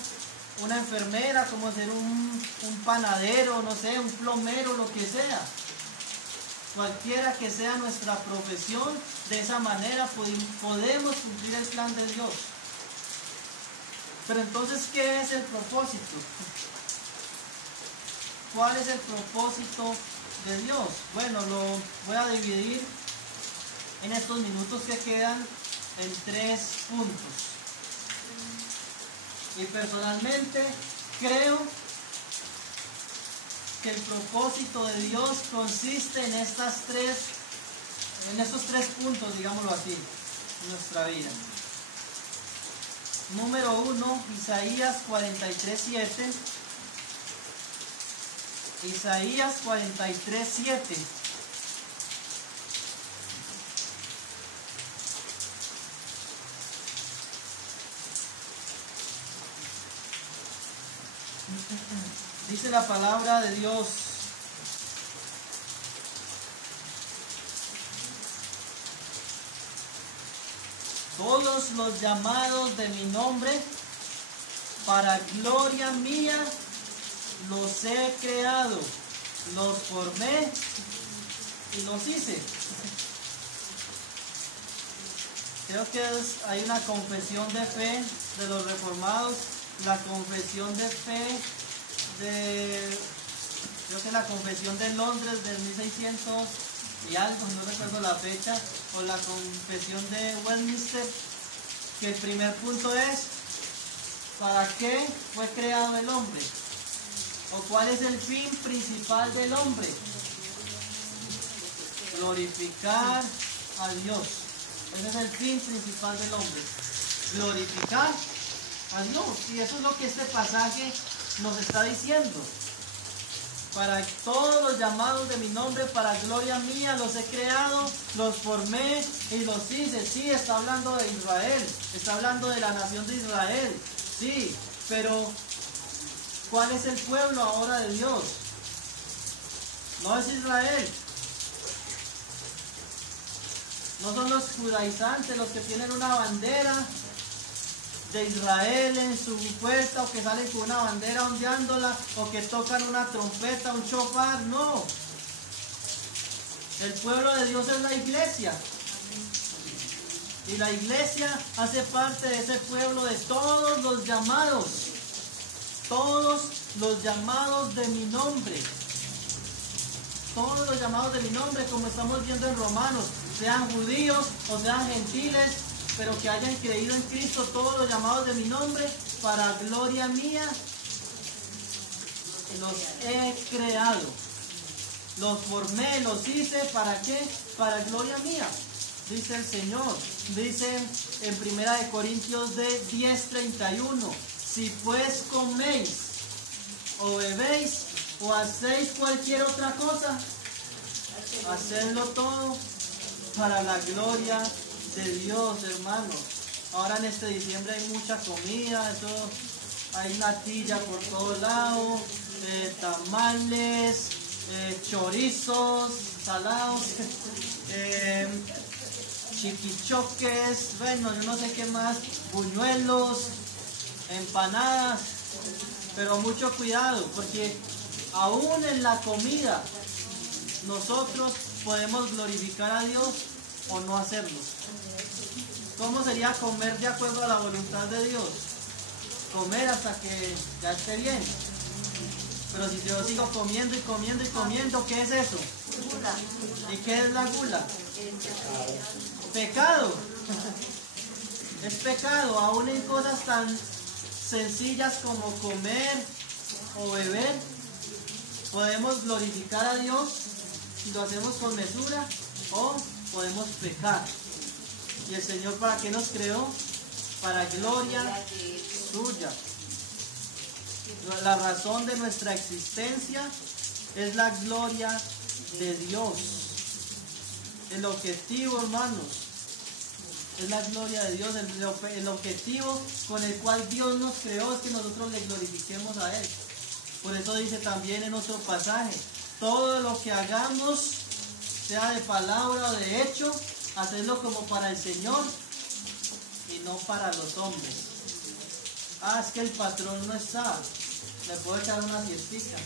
una enfermera, como ser un panadero, no sé, un plomero, lo que sea. Cualquiera que sea nuestra profesión, de esa manera podemos cumplir el plan de Dios. Pero entonces, ¿qué es el propósito? ¿Cuál es el propósito de Dios? Bueno, lo voy a dividir en estos minutos que quedan en 3 puntos. Y personalmente creo que el propósito de Dios consiste en estos 3 puntos, digámoslo así, en nuestra vida. Número 1, Isaías 43:7. Isaías 43:7. Dice la palabra de Dios: todos los llamados de mi nombre, para gloria mía, los he creado, los formé y los hice. Creo que hay una confesión de fe de los reformados, la confesión de fe creo que la confesión de Londres del 1600 y algo, no recuerdo la fecha, o la confesión de Westminster, que el primer punto es: ¿para qué fue creado el hombre? ¿O cuál es el fin principal del hombre? Glorificar a Dios. Ese es el fin principal del hombre, glorificar a Dios. Y eso es lo que este pasaje nos está diciendo. Para todos los llamados de mi nombre, para gloria mía, los he creado, los formé y los hice. Sí, está hablando de Israel, está hablando de la nación de Israel. Sí, pero ¿cuál es el pueblo ahora de Dios? No es Israel. No son los judaizantes los que tienen una bandera de Israel en su puerta, o que salen con una bandera ondeándola, o que tocan una trompeta, un shofar. No. El pueblo de Dios es la iglesia. Y la iglesia hace parte de ese pueblo, de todos los llamados. Todos los llamados de mi nombre. Todos los llamados de mi nombre, como estamos viendo en Romanos, sean judíos o sean gentiles, pero que hayan creído en Cristo, todos los llamados de mi nombre, para gloria mía, los he creado. Los formé, los hice, ¿para qué? Para gloria mía, dice el Señor. Dice en 1 Corintios 10:31, si pues coméis o bebéis o hacéis cualquier otra cosa, hacedlo todo para la gloria de Dios, hermanos. Ahora en este diciembre hay mucha comida, hay natilla por todos lados, tamales, chorizos, salados, chiquichoques, bueno, yo no sé qué más, buñuelos, empanadas, pero mucho cuidado, porque aún en la comida nosotros podemos glorificar a Dios o no hacerlo. ¿Cómo sería comer de acuerdo a la voluntad de Dios? Comer hasta que ya esté bien. Pero si yo sigo comiendo y comiendo y comiendo, ¿qué es eso? Gula. ¿Y qué es la gula? Pecado. Es pecado, aún en cosas tan sencillas como comer o beber. Podemos glorificar a Dios si lo hacemos con mesura, o podemos pecar. ¿Y el Señor para qué nos creó? Para gloria suya. La razón de nuestra existencia es la gloria de Dios. El objetivo, hermanos, es la gloria de Dios. El objetivo con el cual Dios nos creó es que nosotros le glorifiquemos a Él. Por eso dice también en otro pasaje: todo lo que hagamos sea de palabra o de hecho, hacedlo como para el Señor y no para los hombres. Es que el patrón no está, le puedo echar una siestita.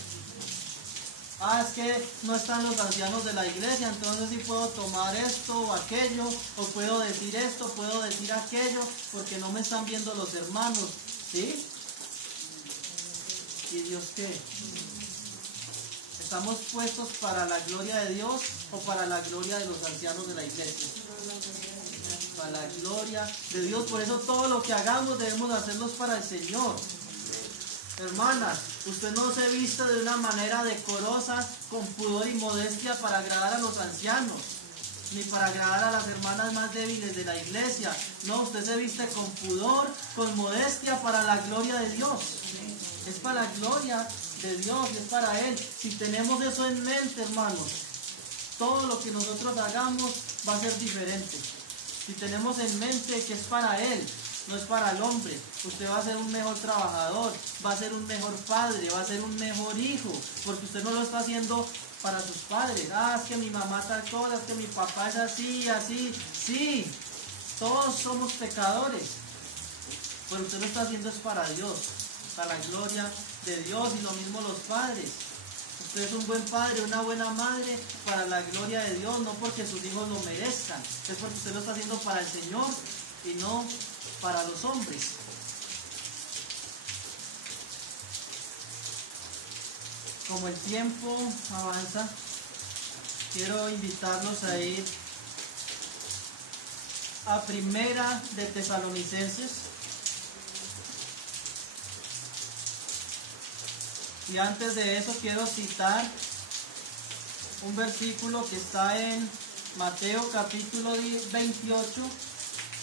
Es que no están los ancianos de la iglesia, entonces sí puedo tomar esto o aquello, o puedo decir esto, puedo decir aquello, porque no me están viendo los hermanos, ¿sí? ¿Y Dios qué? ¿Estamos puestos para la gloria de Dios o para la gloria de los ancianos de la iglesia? Para la gloria de Dios. Por eso todo lo que hagamos debemos hacerlos para el Señor. Hermanas, usted no se viste de una manera decorosa, con pudor y modestia para agradar a los ancianos, ni para agradar a las hermanas más débiles de la iglesia. No, usted se viste con pudor, con modestia para la gloria de Dios. Es para la gloria de Dios, es para Él. Si tenemos eso en mente, hermanos, todo lo que nosotros hagamos va a ser diferente. Si tenemos en mente que es para Él, no es para el hombre, usted va a ser un mejor trabajador, va a ser un mejor padre, va a ser un mejor hijo, porque usted no lo está haciendo para sus padres. Es que mi mamá tal cosa, es que mi papá es así, así. Sí, todos somos pecadores, pero usted lo está haciendo es para Dios, para la gloria de Dios, y lo mismo los padres. Usted es un buen padre, una buena madre para la gloria de Dios, no porque sus hijos lo merezcan, es porque usted lo está haciendo para el Señor y no para los hombres. Como el tiempo avanza, quiero invitarlos a ir a Primera de Tesalonicenses. Y antes de eso quiero citar un versículo que está en Mateo capítulo 28,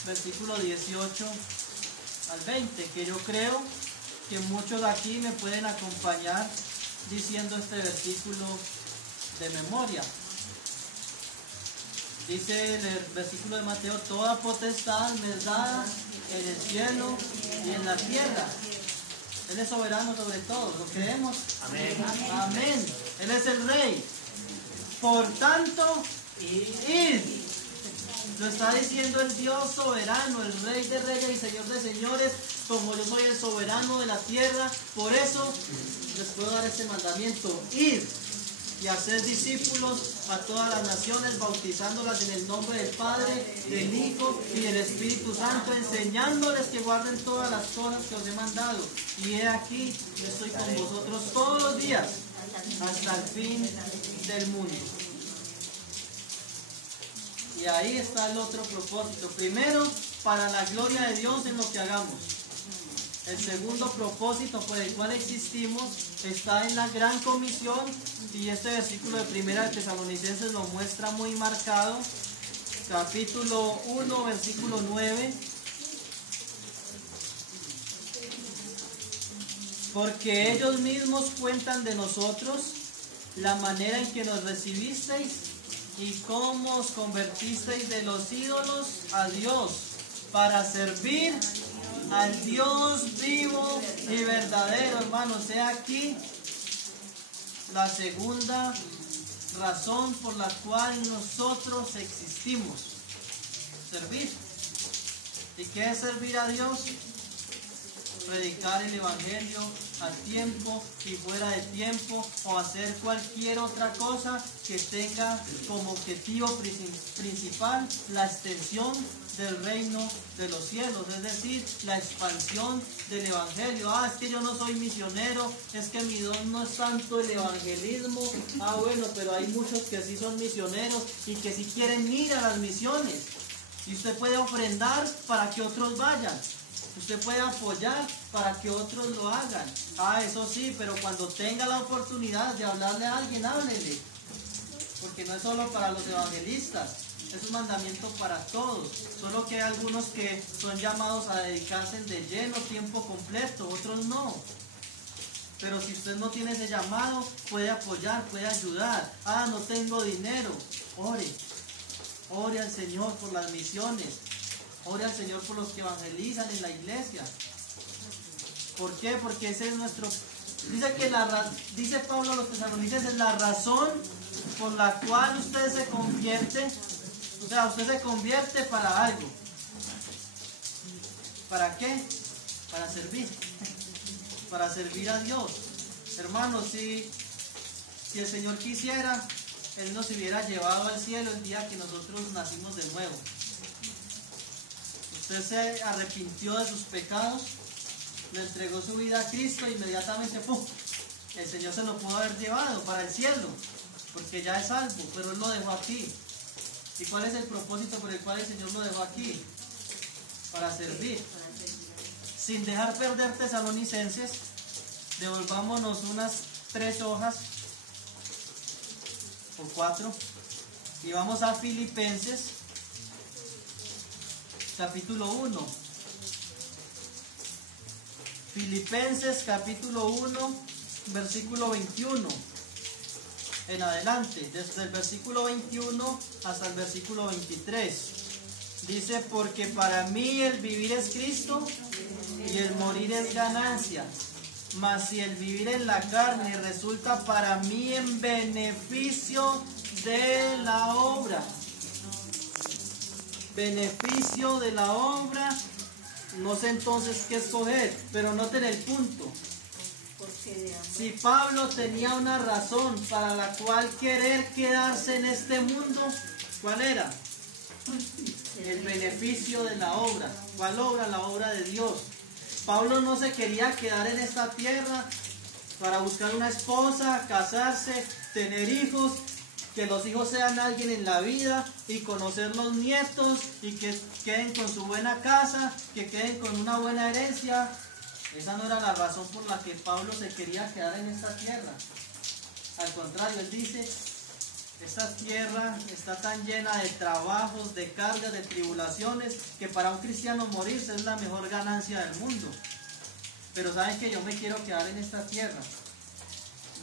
versículo 18 al 20, que yo creo que muchos de aquí me pueden acompañar diciendo este versículo de memoria. Dice el versículo de Mateo: toda potestad me es dada en el cielo y en la tierra. Él es soberano sobre todo, ¿lo creemos? Amén. Amén. Él es el Rey. Por tanto, id. Lo está diciendo el Dios soberano, el Rey de reyes y Señor de señores, como yo soy el soberano de la tierra. Por eso les puedo dar este mandamiento: id y hacer discípulos a todas las naciones, bautizándolas en el nombre del Padre, del Hijo y del Espíritu Santo, enseñándoles que guarden todas las cosas que os he mandado. Y he aquí, yo estoy con vosotros todos los días, hasta el fin del mundo. Y ahí está el otro propósito. Primero, para la gloria de Dios en lo que hagamos. El segundo propósito por el cual existimos está en la gran comisión, y este versículo de Primera de Tesalonicenses lo muestra muy marcado. Capítulo 1, versículo 9. Porque ellos mismos cuentan de nosotros la manera en que nos recibisteis y cómo os convertisteis de los ídolos a Dios, para servir al Dios vivo y verdadero. Hermanos, sea aquí la segunda razón por la cual nosotros existimos: servir. ¿Y qué es servir a Dios? Predicar el Evangelio a tiempo y fuera de tiempo, o hacer cualquier otra cosa que tenga como objetivo principal la extensión del reino de los cielos, es decir, la expansión del Evangelio. Es que yo no soy misionero, es que mi don no es tanto el evangelismo. Bueno, pero hay muchos que sí son misioneros y que sí quieren ir a las misiones, y usted puede ofrendar para que otros vayan. Usted puede apoyar para que otros lo hagan. Eso sí, pero cuando tenga la oportunidad de hablarle a alguien, háblele. Porque no es solo para los evangelistas, es un mandamiento para todos. Solo que hay algunos que son llamados a dedicarse de lleno, tiempo completo, otros no. Pero si usted no tiene ese llamado, puede apoyar, puede ayudar. No tengo dinero. Ore al Señor por las misiones. Ore al Señor por los que evangelizan en la iglesia. ¿Por qué? Porque ese es nuestro... Dice Pablo a los tesalonicenses, la razón por la cual usted se convierte, o sea, usted se convierte para algo. ¿Para qué? Para servir a Dios. Hermanos, si el Señor quisiera, Él nos hubiera llevado al cielo el día que nosotros nacimos de nuevo. Usted se arrepintió de sus pecados, le entregó su vida a Cristo, inmediatamente ¡pum!, el Señor se lo pudo haber llevado para el cielo, porque ya es salvo, pero Él lo dejó aquí. ¿Y cuál es el propósito por el cual el Señor lo dejó aquí? Para servir. Sin dejar perder Tesalonicenses, devolvámonos unas 3 hojas o 4 y vamos a Filipenses capítulo 1. Filipenses capítulo 1, versículo 21 en adelante, desde el versículo 21 hasta el versículo 23. Dice: porque para mí el vivir es Cristo y el morir es ganancia. Mas si el vivir en la carne resulta para mí en beneficio de la obra. Beneficio de la obra. No sé entonces qué escoger, pero noten el punto. Si Pablo tenía una razón para la cual querer quedarse en este mundo, ¿cuál era? El beneficio de la obra. ¿Cuál obra? La obra de Dios. Pablo no se quería quedar en esta tierra para buscar una esposa, casarse, tener hijos, que los hijos sean alguien en la vida y conocer los nietos y que queden con su buena casa, que queden con una buena herencia. Esa no era la razón por la que Pablo se quería quedar en esta tierra. Al contrario, él dice: esta tierra está tan llena de trabajos, de cargas, de tribulaciones, que para un cristiano morirse es la mejor ganancia del mundo. Pero saben que yo me quiero quedar en esta tierra.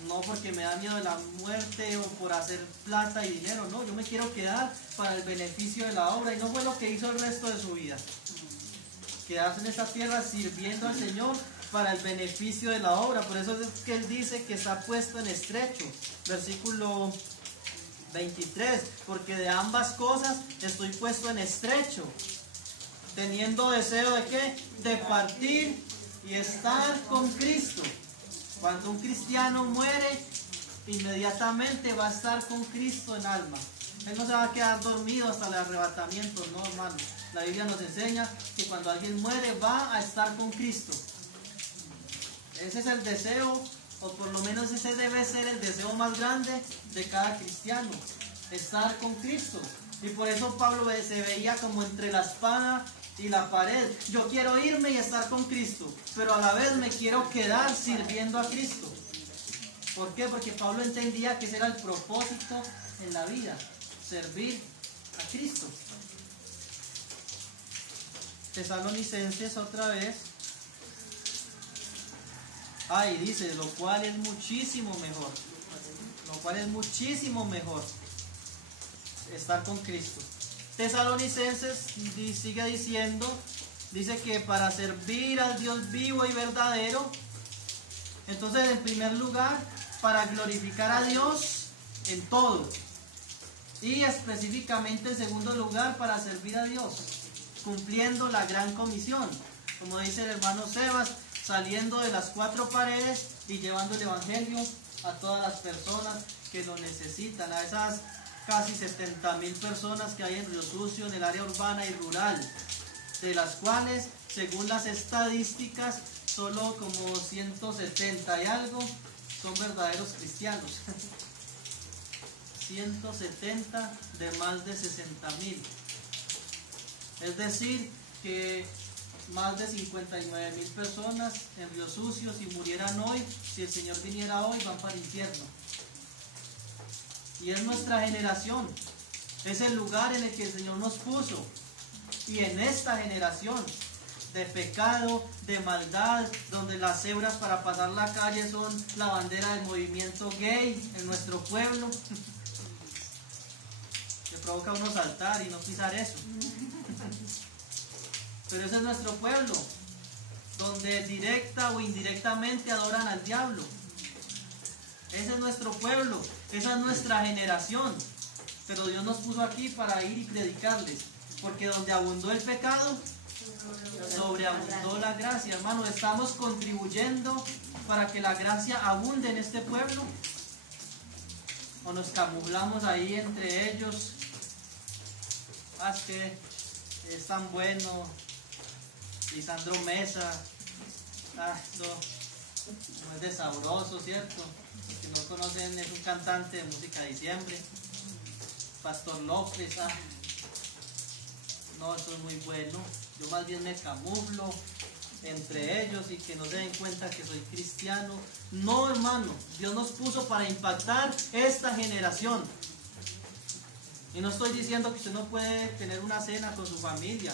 No porque me da miedo de la muerte o por hacer plata y dinero, no, yo me quiero quedar para el beneficio de la obra. Y no fue lo que hizo el resto de su vida. Quedarse en esta tierra sirviendo al Señor para el beneficio de la obra. Por eso es que él dice que está puesto en estrecho. Versículo 23, porque de ambas cosas estoy puesto en estrecho, teniendo deseo de ¿qué? De partir y estar con Cristo. Cuando un cristiano muere, inmediatamente va a estar con Cristo en alma. Él no se va a quedar dormido hasta el arrebatamiento, no, hermano. La Biblia nos enseña que cuando alguien muere va a estar con Cristo. Ese es el deseo, o por lo menos ese debe ser el deseo más grande de cada cristiano, estar con Cristo. Y por eso Pablo se veía como entre la espada y la pared. Yo quiero irme y estar con Cristo, pero a la vez me quiero quedar sirviendo a Cristo. ¿Por qué? Porque Pablo entendía que ese era el propósito en la vida, servir a Cristo. Tesalonicenses otra vez. Y dice, lo cual es muchísimo mejor. Lo cual es muchísimo mejor estar con Cristo. Tesalonicenses sigue diciendo, dice que para servir al Dios vivo y verdadero, entonces en primer lugar, para glorificar a Dios en todo. Y específicamente en segundo lugar, para servir a Dios, cumpliendo la gran comisión. Como dice el hermano Sebas, saliendo de las 4 paredes y llevando el evangelio a todas las personas que lo necesitan, a esas casi 70,000 personas que hay en Río Sucio, en el área urbana y rural, de las cuales, según las estadísticas, solo como 170 y algo son verdaderos cristianos. 170 de más de 60,000. Es decir, que más de 59,000 personas en Río Sucio, si murieran hoy, si el Señor viniera hoy, van para el infierno. Y es nuestra generación, es el lugar en el que el Señor nos puso. Y en esta generación de pecado, de maldad, donde las cebras para pasar la calle son la bandera del movimiento gay en nuestro pueblo, que provoca a uno saltar y no pisar eso. Pero ese es nuestro pueblo, donde directa o indirectamente adoran al diablo. Ese es nuestro pueblo, esa es nuestra generación. Pero Dios nos puso aquí para ir y predicarles. Porque donde abundó el pecado, sobreabundó la gracia. Hermano, estamos contribuyendo para que la gracia abunde en este pueblo. O nos camuflamos ahí entre ellos. Ah, es que es tan bueno. Lisandro Mesa. Ah, esto no es de sabroso, ¿cierto? Los que no conocen, es un cantante de música de diciembre. Pastor López. Ah, no, eso es muy bueno. Yo más bien me camuflo entre ellos y que no se den cuenta que soy cristiano. No, hermano, Dios nos puso para impactar esta generación. Y no estoy diciendo que usted no puede tener una cena con su familia.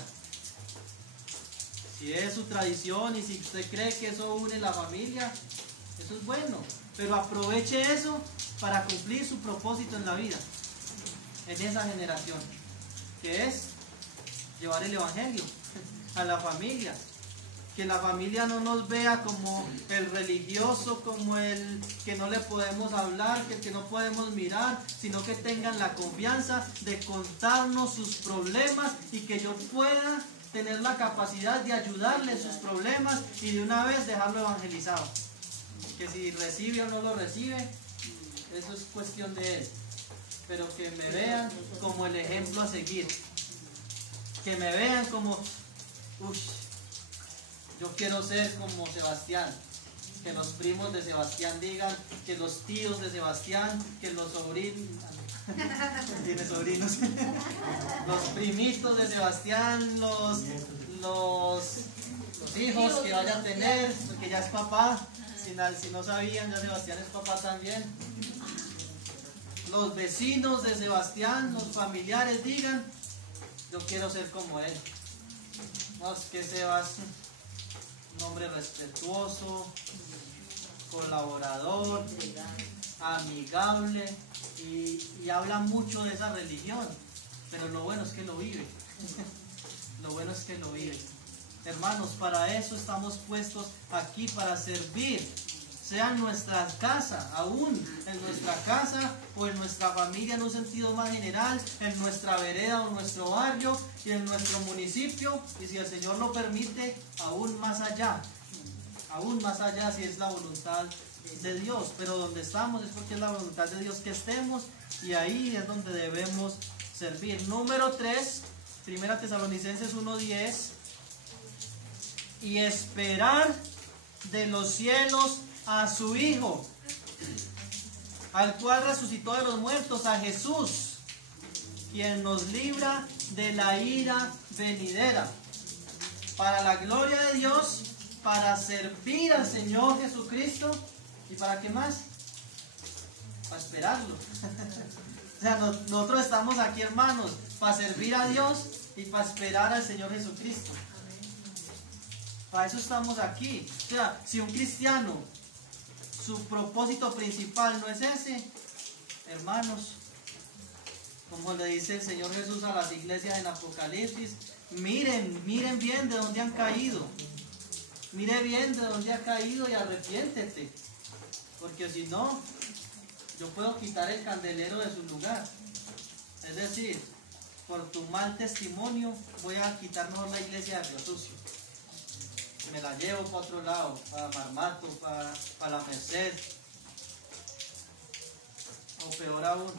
Si es su tradición y si usted cree que eso une la familia, eso es bueno. Pero aproveche eso para cumplir su propósito en la vida, en esa generación, que es llevar el evangelio a la familia. Que la familia no nos vea como el religioso, como el que no le podemos hablar, que el que no podemos mirar, sino que tengan la confianza de contarnos sus problemas y que yo pueda tener la capacidad de ayudarle en sus problemas y de una vez dejarlo evangelizado. Que si recibe o no lo recibe, eso es cuestión de él. Pero que me vean como el ejemplo a seguir. Que me vean como, yo quiero ser como Sebastián. Que los primos de Sebastián digan, que los tíos de Sebastián, que los sobrinos, tiene sobrinos, los primitos de Sebastián, los hijos que vaya a tener, porque ya es papá. Si no sabían, ya Sebastián es papá también. Los vecinos de Sebastián, los familiares digan, yo quiero ser como él. No, es que Sebas, un hombre respetuoso, colaborador, amigable y habla mucho de esa religión, pero lo bueno es que lo vive. Lo bueno es que lo vive. Hermanos, para eso estamos puestos aquí, para servir. Sea en nuestra casa, aún en nuestra casa o en nuestra familia en un sentido más general, en nuestra vereda o en nuestro barrio y en nuestro municipio, y si el Señor lo permite, aún más allá si es la voluntad de Dios. Pero donde estamos es porque es la voluntad de Dios que estemos, y ahí es donde debemos servir. Número 3, 1 Tesalonicenses 1:10, y esperar de los cielos a su Hijo, al cual resucitó de los muertos, a Jesús, quien nos libra de la ira venidera, para la gloria de Dios, para servir al Señor Jesucristo. ¿Y para qué más? Para esperarlo. O sea, nosotros estamos aquí, hermanos, para servir a Dios y para esperar al Señor Jesucristo. Para eso estamos aquí. O sea, si un cristiano, su propósito principal no es ese, hermanos, como le dice el Señor Jesús a las iglesias en Apocalipsis, miren bien de dónde han caído. Mire bien de dónde ha caído y arrepiéntete. Porque si no, yo puedo quitar el candelero de su lugar. Es decir, por tu mal testimonio voy a quitar mejor la iglesia de Río Sucio. Me la llevo para otro lado, para Marmato, para la Merced. O peor aún,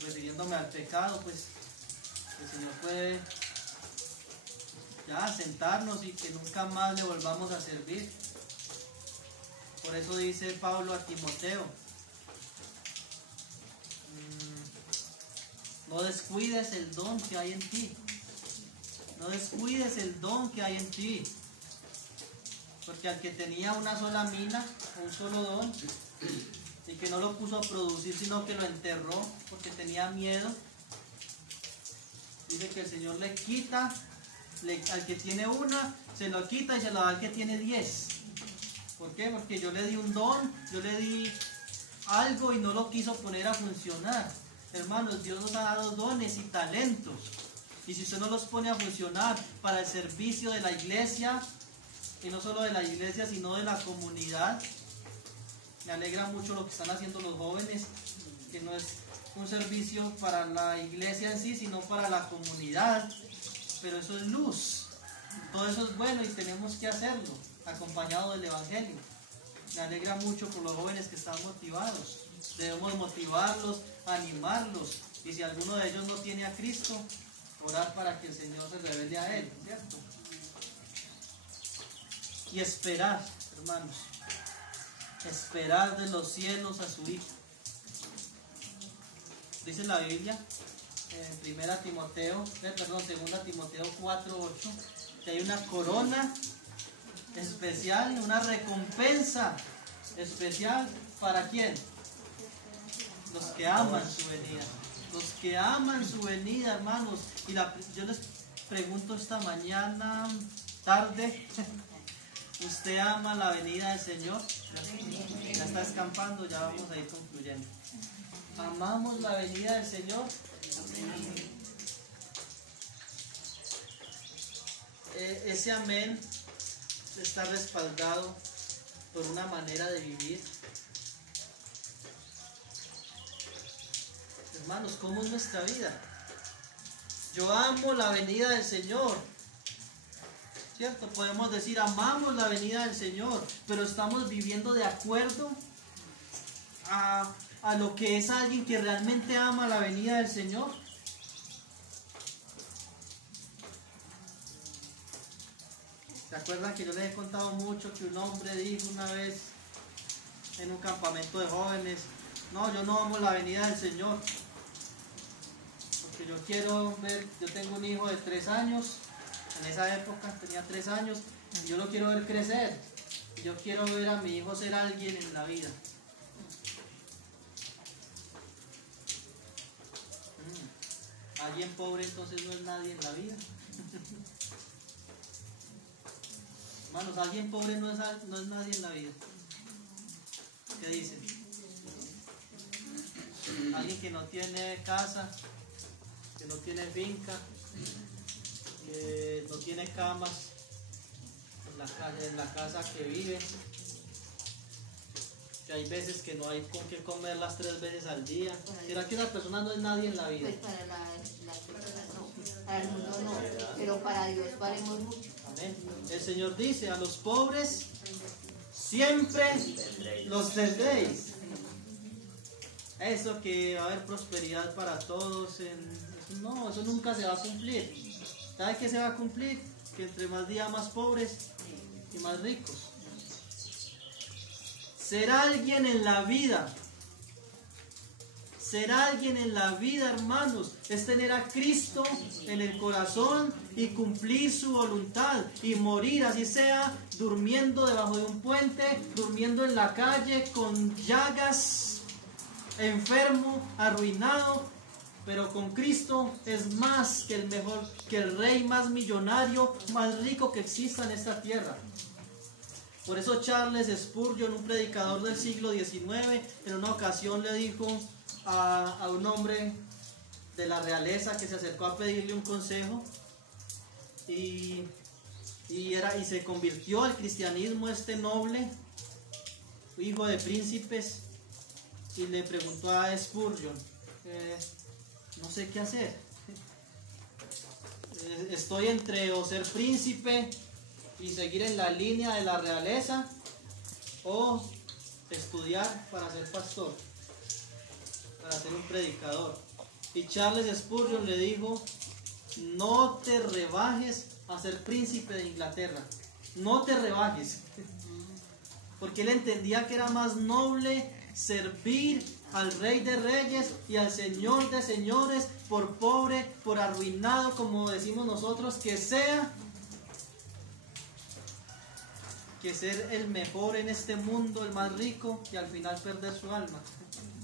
refiriéndome al pecado, pues el Señor puede ya sentarnos y que nunca más le volvamos a servir. Por eso dice Pablo a Timoteo, no descuides el don que hay en ti. No descuides el don que hay en ti. Porque al que tenía una sola mina, un solo don, y que no lo puso a producir, sino que lo enterró porque tenía miedo, dice que el Señor le quita, al que tiene una, se lo quita y se lo da al que tiene 10. ¿Por qué? Porque yo le di un don, yo le di algo y no lo quiso poner a funcionar. Hermanos, Dios nos ha dado dones y talentos. Y si usted no los pone a funcionar para el servicio de la iglesia, y no solo de la iglesia, sino de la comunidad, Me alegra mucho lo que están haciendo los jóvenes, que no es un servicio para la iglesia en sí, sino para la comunidad. Pero eso es luz. Todo eso es bueno y tenemos que hacerlo, acompañado del Evangelio. Me alegra mucho por los jóvenes que están motivados. Debemos motivarlos, animarlos. Y si alguno de ellos no tiene a Cristo, orar para que el Señor se revele a él, ¿cierto? Y esperar, hermanos. Esperar de los cielos a su Hijo. Dice la Biblia, en 2 Timoteo 4:8, que hay una corona especial, una recompensa especial. ¿Para quién? Los que aman su venida. Los que aman su venida, hermanos. Y yo les pregunto esta mañana, tarde, ¿usted ama la venida del Señor? Ya está escampando, ya vamos a ir concluyendo. ¿Amamos la venida del Señor? Ese amén está respaldado por una manera de vivir. Hermanos, ¿cómo es nuestra vida? Yo amo la venida del Señor, ¿cierto? Podemos decir, amamos la venida del Señor, pero estamos viviendo de acuerdo a lo que es alguien que realmente ama la venida del Señor. ¿Se acuerdan que yo les he contado mucho que un hombre dijo una vez en un campamento de jóvenes, no, yo no amo la venida del Señor, porque yo quiero ver, yo tengo un hijo de 3 años, en esa época tenía 3 años, y yo lo quiero ver crecer, y yo quiero ver a mi hijo ser alguien en la vida. Alguien pobre entonces no es nadie en la vida. Hermanos, alguien pobre no es nadie en la vida. ¿Qué dicen? Alguien que no tiene casa, que no tiene finca, que no tiene camas en la casa que vive, que hay veces que no hay con qué comer las 3 veces al día. ¿Será que esa persona no es nadie en la vida? Pues para las personas no, para el mundo no, pero para Dios valemos mucho. Amén. El Señor dice, a los pobres siempre los tendréis. Eso que va a haber prosperidad para todos, no, eso nunca se va a cumplir. ¿Sabe qué se va a cumplir? Que entre más días más pobres y más ricos. Ser alguien en la vida. Ser alguien en la vida, hermanos, es tener a Cristo en el corazón y cumplir su voluntad y morir, así sea, durmiendo debajo de un puente, durmiendo en la calle con llagas, enfermo, arruinado, pero con Cristo es más que el mejor, que el rey más millonario, más rico que exista en esta tierra. Por eso Charles Spurgeon, un predicador del siglo XIX, en una ocasión le dijo a un hombre de la realeza que se acercó a pedirle un consejo y se convirtió al cristianismo este noble, hijo de príncipes, y le preguntó a Spurgeon, no sé qué hacer, estoy entre o ser príncipe y seguir en la línea de la realeza o estudiar para ser pastor, para ser un predicador. Y Charles Spurgeon le dijo, no te rebajes a ser príncipe de Inglaterra, no te rebajes, porque él entendía que era más noble servir al Rey de Reyes y al Señor de Señores, por pobre, por arruinado, como decimos nosotros, que sea, que ser el mejor en este mundo, el más rico, y al final perder su alma.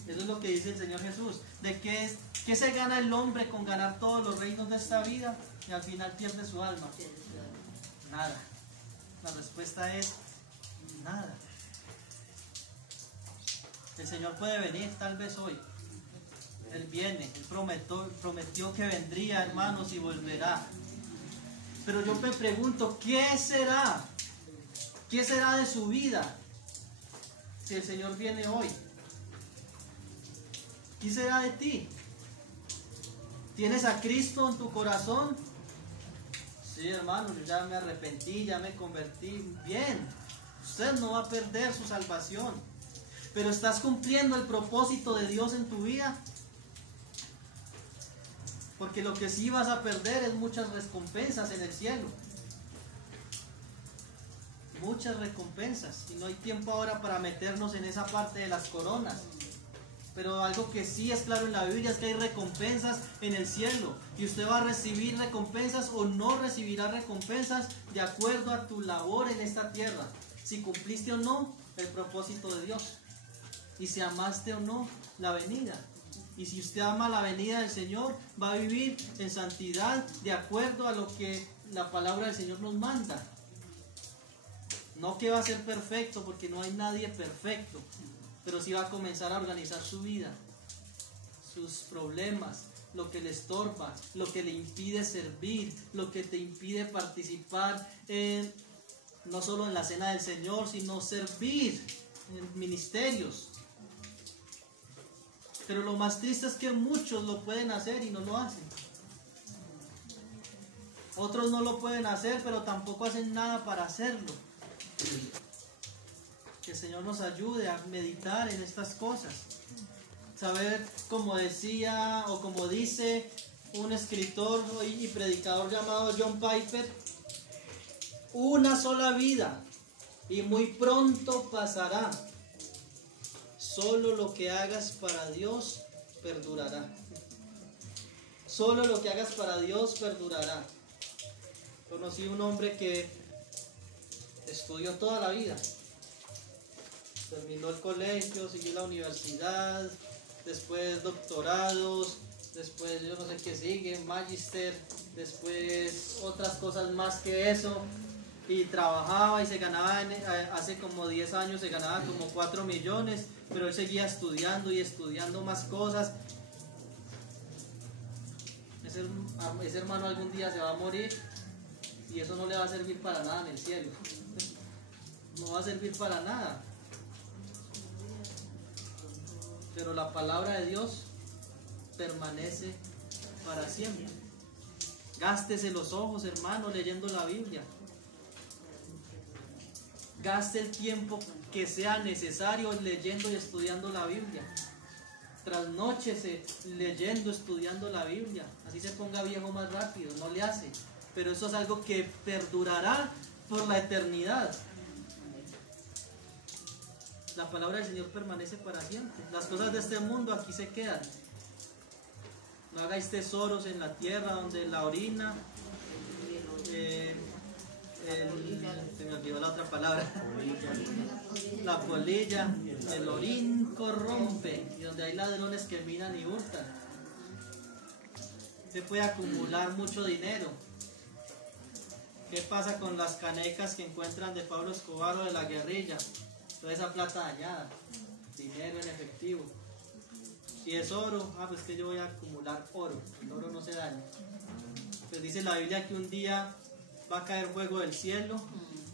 Eso es lo que dice el Señor Jesús. ¿De qué se gana el hombre con ganar todos los reinos de esta vida y al final pierde su alma? Nada. La respuesta es nada. El Señor puede venir tal vez hoy. Él viene, Él prometió que vendría, hermanos, y volverá. Pero yo me pregunto, ¿qué será? ¿Qué será de su vida? si el Señor viene hoy? ¿Qué será de ti? ¿Tienes a Cristo en tu corazón? Sí, hermano, yo ya me arrepentí, ya me convertí. Bien, usted no va a perder su salvación. Pero ¿estás cumpliendo el propósito de Dios en tu vida? Porque lo que sí vas a perder es muchas recompensas en el cielo. Muchas recompensas. Y no hay tiempo ahora para meternos en esa parte de las coronas. Pero algo que sí es claro en la Biblia es que hay recompensas en el cielo. Y usted va a recibir recompensas o no recibirá recompensas de acuerdo a tu labor en esta tierra. Si cumpliste o no el propósito de Dios. Y si amaste o no la venida. Y si usted ama la venida del Señor, va a vivir en santidad de acuerdo a lo que la palabra del Señor nos manda. No que va a ser perfecto, porque no hay nadie perfecto. Pero sí va a comenzar a organizar su vida, sus problemas, lo que le estorba, lo que le impide servir, lo que te impide participar no solo en la cena del Señor, sino servir en ministerios. Pero lo más triste es que muchos lo pueden hacer y no lo hacen. Otros no lo pueden hacer, pero tampoco hacen nada para hacerlo. Que el Señor nos ayude a meditar en estas cosas. Saber, como decía o como dice un escritor y predicador llamado John Piper, una sola vida y muy pronto pasará. Solo lo que hagas para Dios perdurará. Solo lo que hagas para Dios perdurará. Conocí un hombre que estudió toda la vida. Terminó el colegio, siguió la universidad, después doctorados, después yo no sé qué sigue, magister, después otras cosas más que eso. Y trabajaba y se ganaba, hace como 10 años se ganaba como 4 millones, pero él seguía estudiando y estudiando más cosas. Ese hermano algún día se va a morir y eso no le va a servir para nada en el cielo. No va a servir para nada. Pero la palabra de Dios permanece para siempre. Gástese los ojos, hermano, leyendo la Biblia. Gaste el tiempo que sea necesario leyendo y estudiando la Biblia. Trasnóchese leyendo, estudiando la Biblia. Así se ponga viejo más rápido, no le hace. Pero eso es algo que perdurará por la eternidad. La palabra del Señor permanece para siempre. Las cosas de este mundo aquí se quedan. No hagáis tesoros en la tierra donde la orina, se me olvidó la otra palabra, la polilla, el orín corrompe, y donde hay ladrones que minan y hurtan. Se puede acumular mucho dinero. ¿Qué pasa con las canecas que encuentran de Pablo Escobar o de la guerrilla? Toda esa plata dañada, dinero en efectivo. Si es oro, pues que yo voy a acumular oro. El oro no se daña. Pues dice la Biblia que un día va a caer fuego del cielo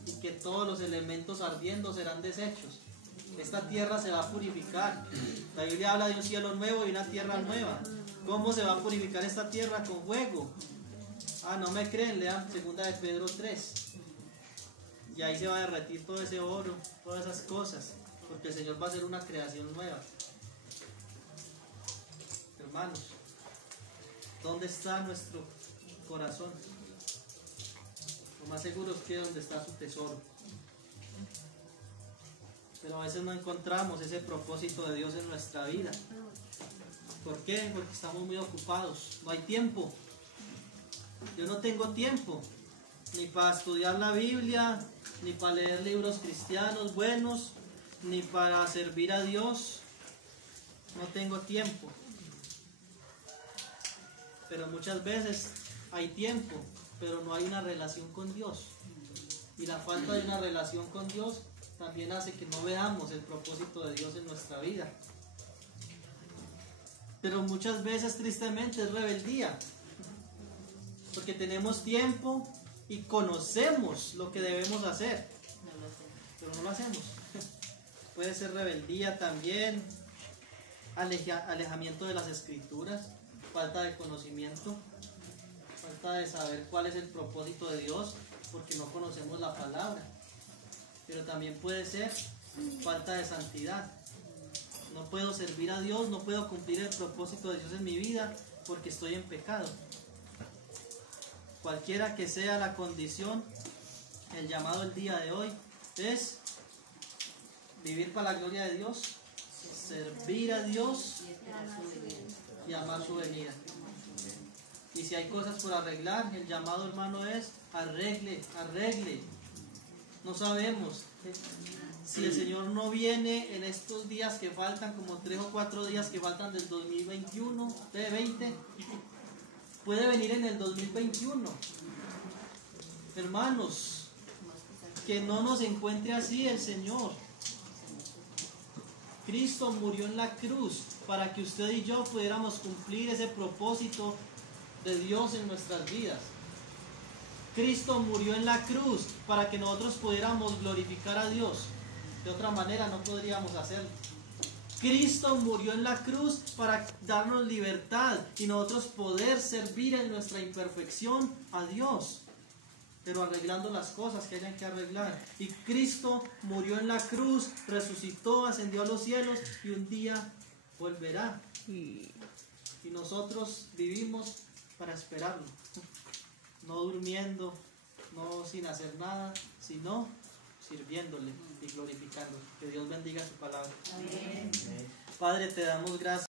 y que todos los elementos ardiendo serán deshechos. Esta tierra se va a purificar. La Biblia habla de un cielo nuevo y una tierra nueva. ¿Cómo se va a purificar esta tierra? Con fuego. No me creen, lean 2 de Pedro 3. Y ahí se va a derretir todo ese oro, todas esas cosas, porque el Señor va a hacer una creación nueva. Hermanos, ¿dónde está nuestro corazón? Lo más seguro es que es donde está su tesoro. Pero a veces no encontramos ese propósito de Dios en nuestra vida. ¿Por qué? Porque estamos muy ocupados, no hay tiempo. Yo no tengo tiempo ni para estudiar la Biblia, ni para leer libros cristianos buenos, ni para servir a Dios. No tengo tiempo. Pero muchas veces hay tiempo, pero no hay una relación con Dios. Y la falta de una relación con Dios también hace que no veamos el propósito de Dios en nuestra vida. Pero muchas veces, tristemente, es rebeldía. Porque tenemos tiempo y conocemos lo que debemos hacer, pero no lo hacemos. puede ser rebeldía también, alejamiento de las escrituras, falta de conocimiento, falta de saber cuál es el propósito de Dios, porque no conocemos la palabra. Pero también puede ser falta de santidad. No puedo servir a Dios, no puedo cumplir el propósito de Dios en mi vida porque estoy en pecado. Cualquiera que sea la condición, el llamado el día de hoy es vivir para la gloria de Dios, servir a Dios y amar su venida. Y si hay cosas por arreglar, el llamado, hermano, es arregle. No sabemos si el Señor no viene en estos días que faltan, como 3 o 4 días que faltan del 2021, de 20, puede venir en el 2021. Hermanos, que no nos encuentre así el Señor. Cristo murió en la cruz para que usted y yo pudiéramos cumplir ese propósito de Dios en nuestras vidas. Cristo murió en la cruz para que nosotros pudiéramos glorificar a Dios. De otra manera no podríamos hacerlo. Cristo murió en la cruz para darnos libertad y nosotros poder servir en nuestra imperfección a Dios, pero arreglando las cosas que hayan que arreglar. Y Cristo murió en la cruz, resucitó, ascendió a los cielos y un día volverá. Y nosotros vivimos para esperarlo, no durmiendo, no sin hacer nada, sino sirviéndole y glorificándole. Que Dios bendiga su palabra. Amén. Padre, te damos gracias.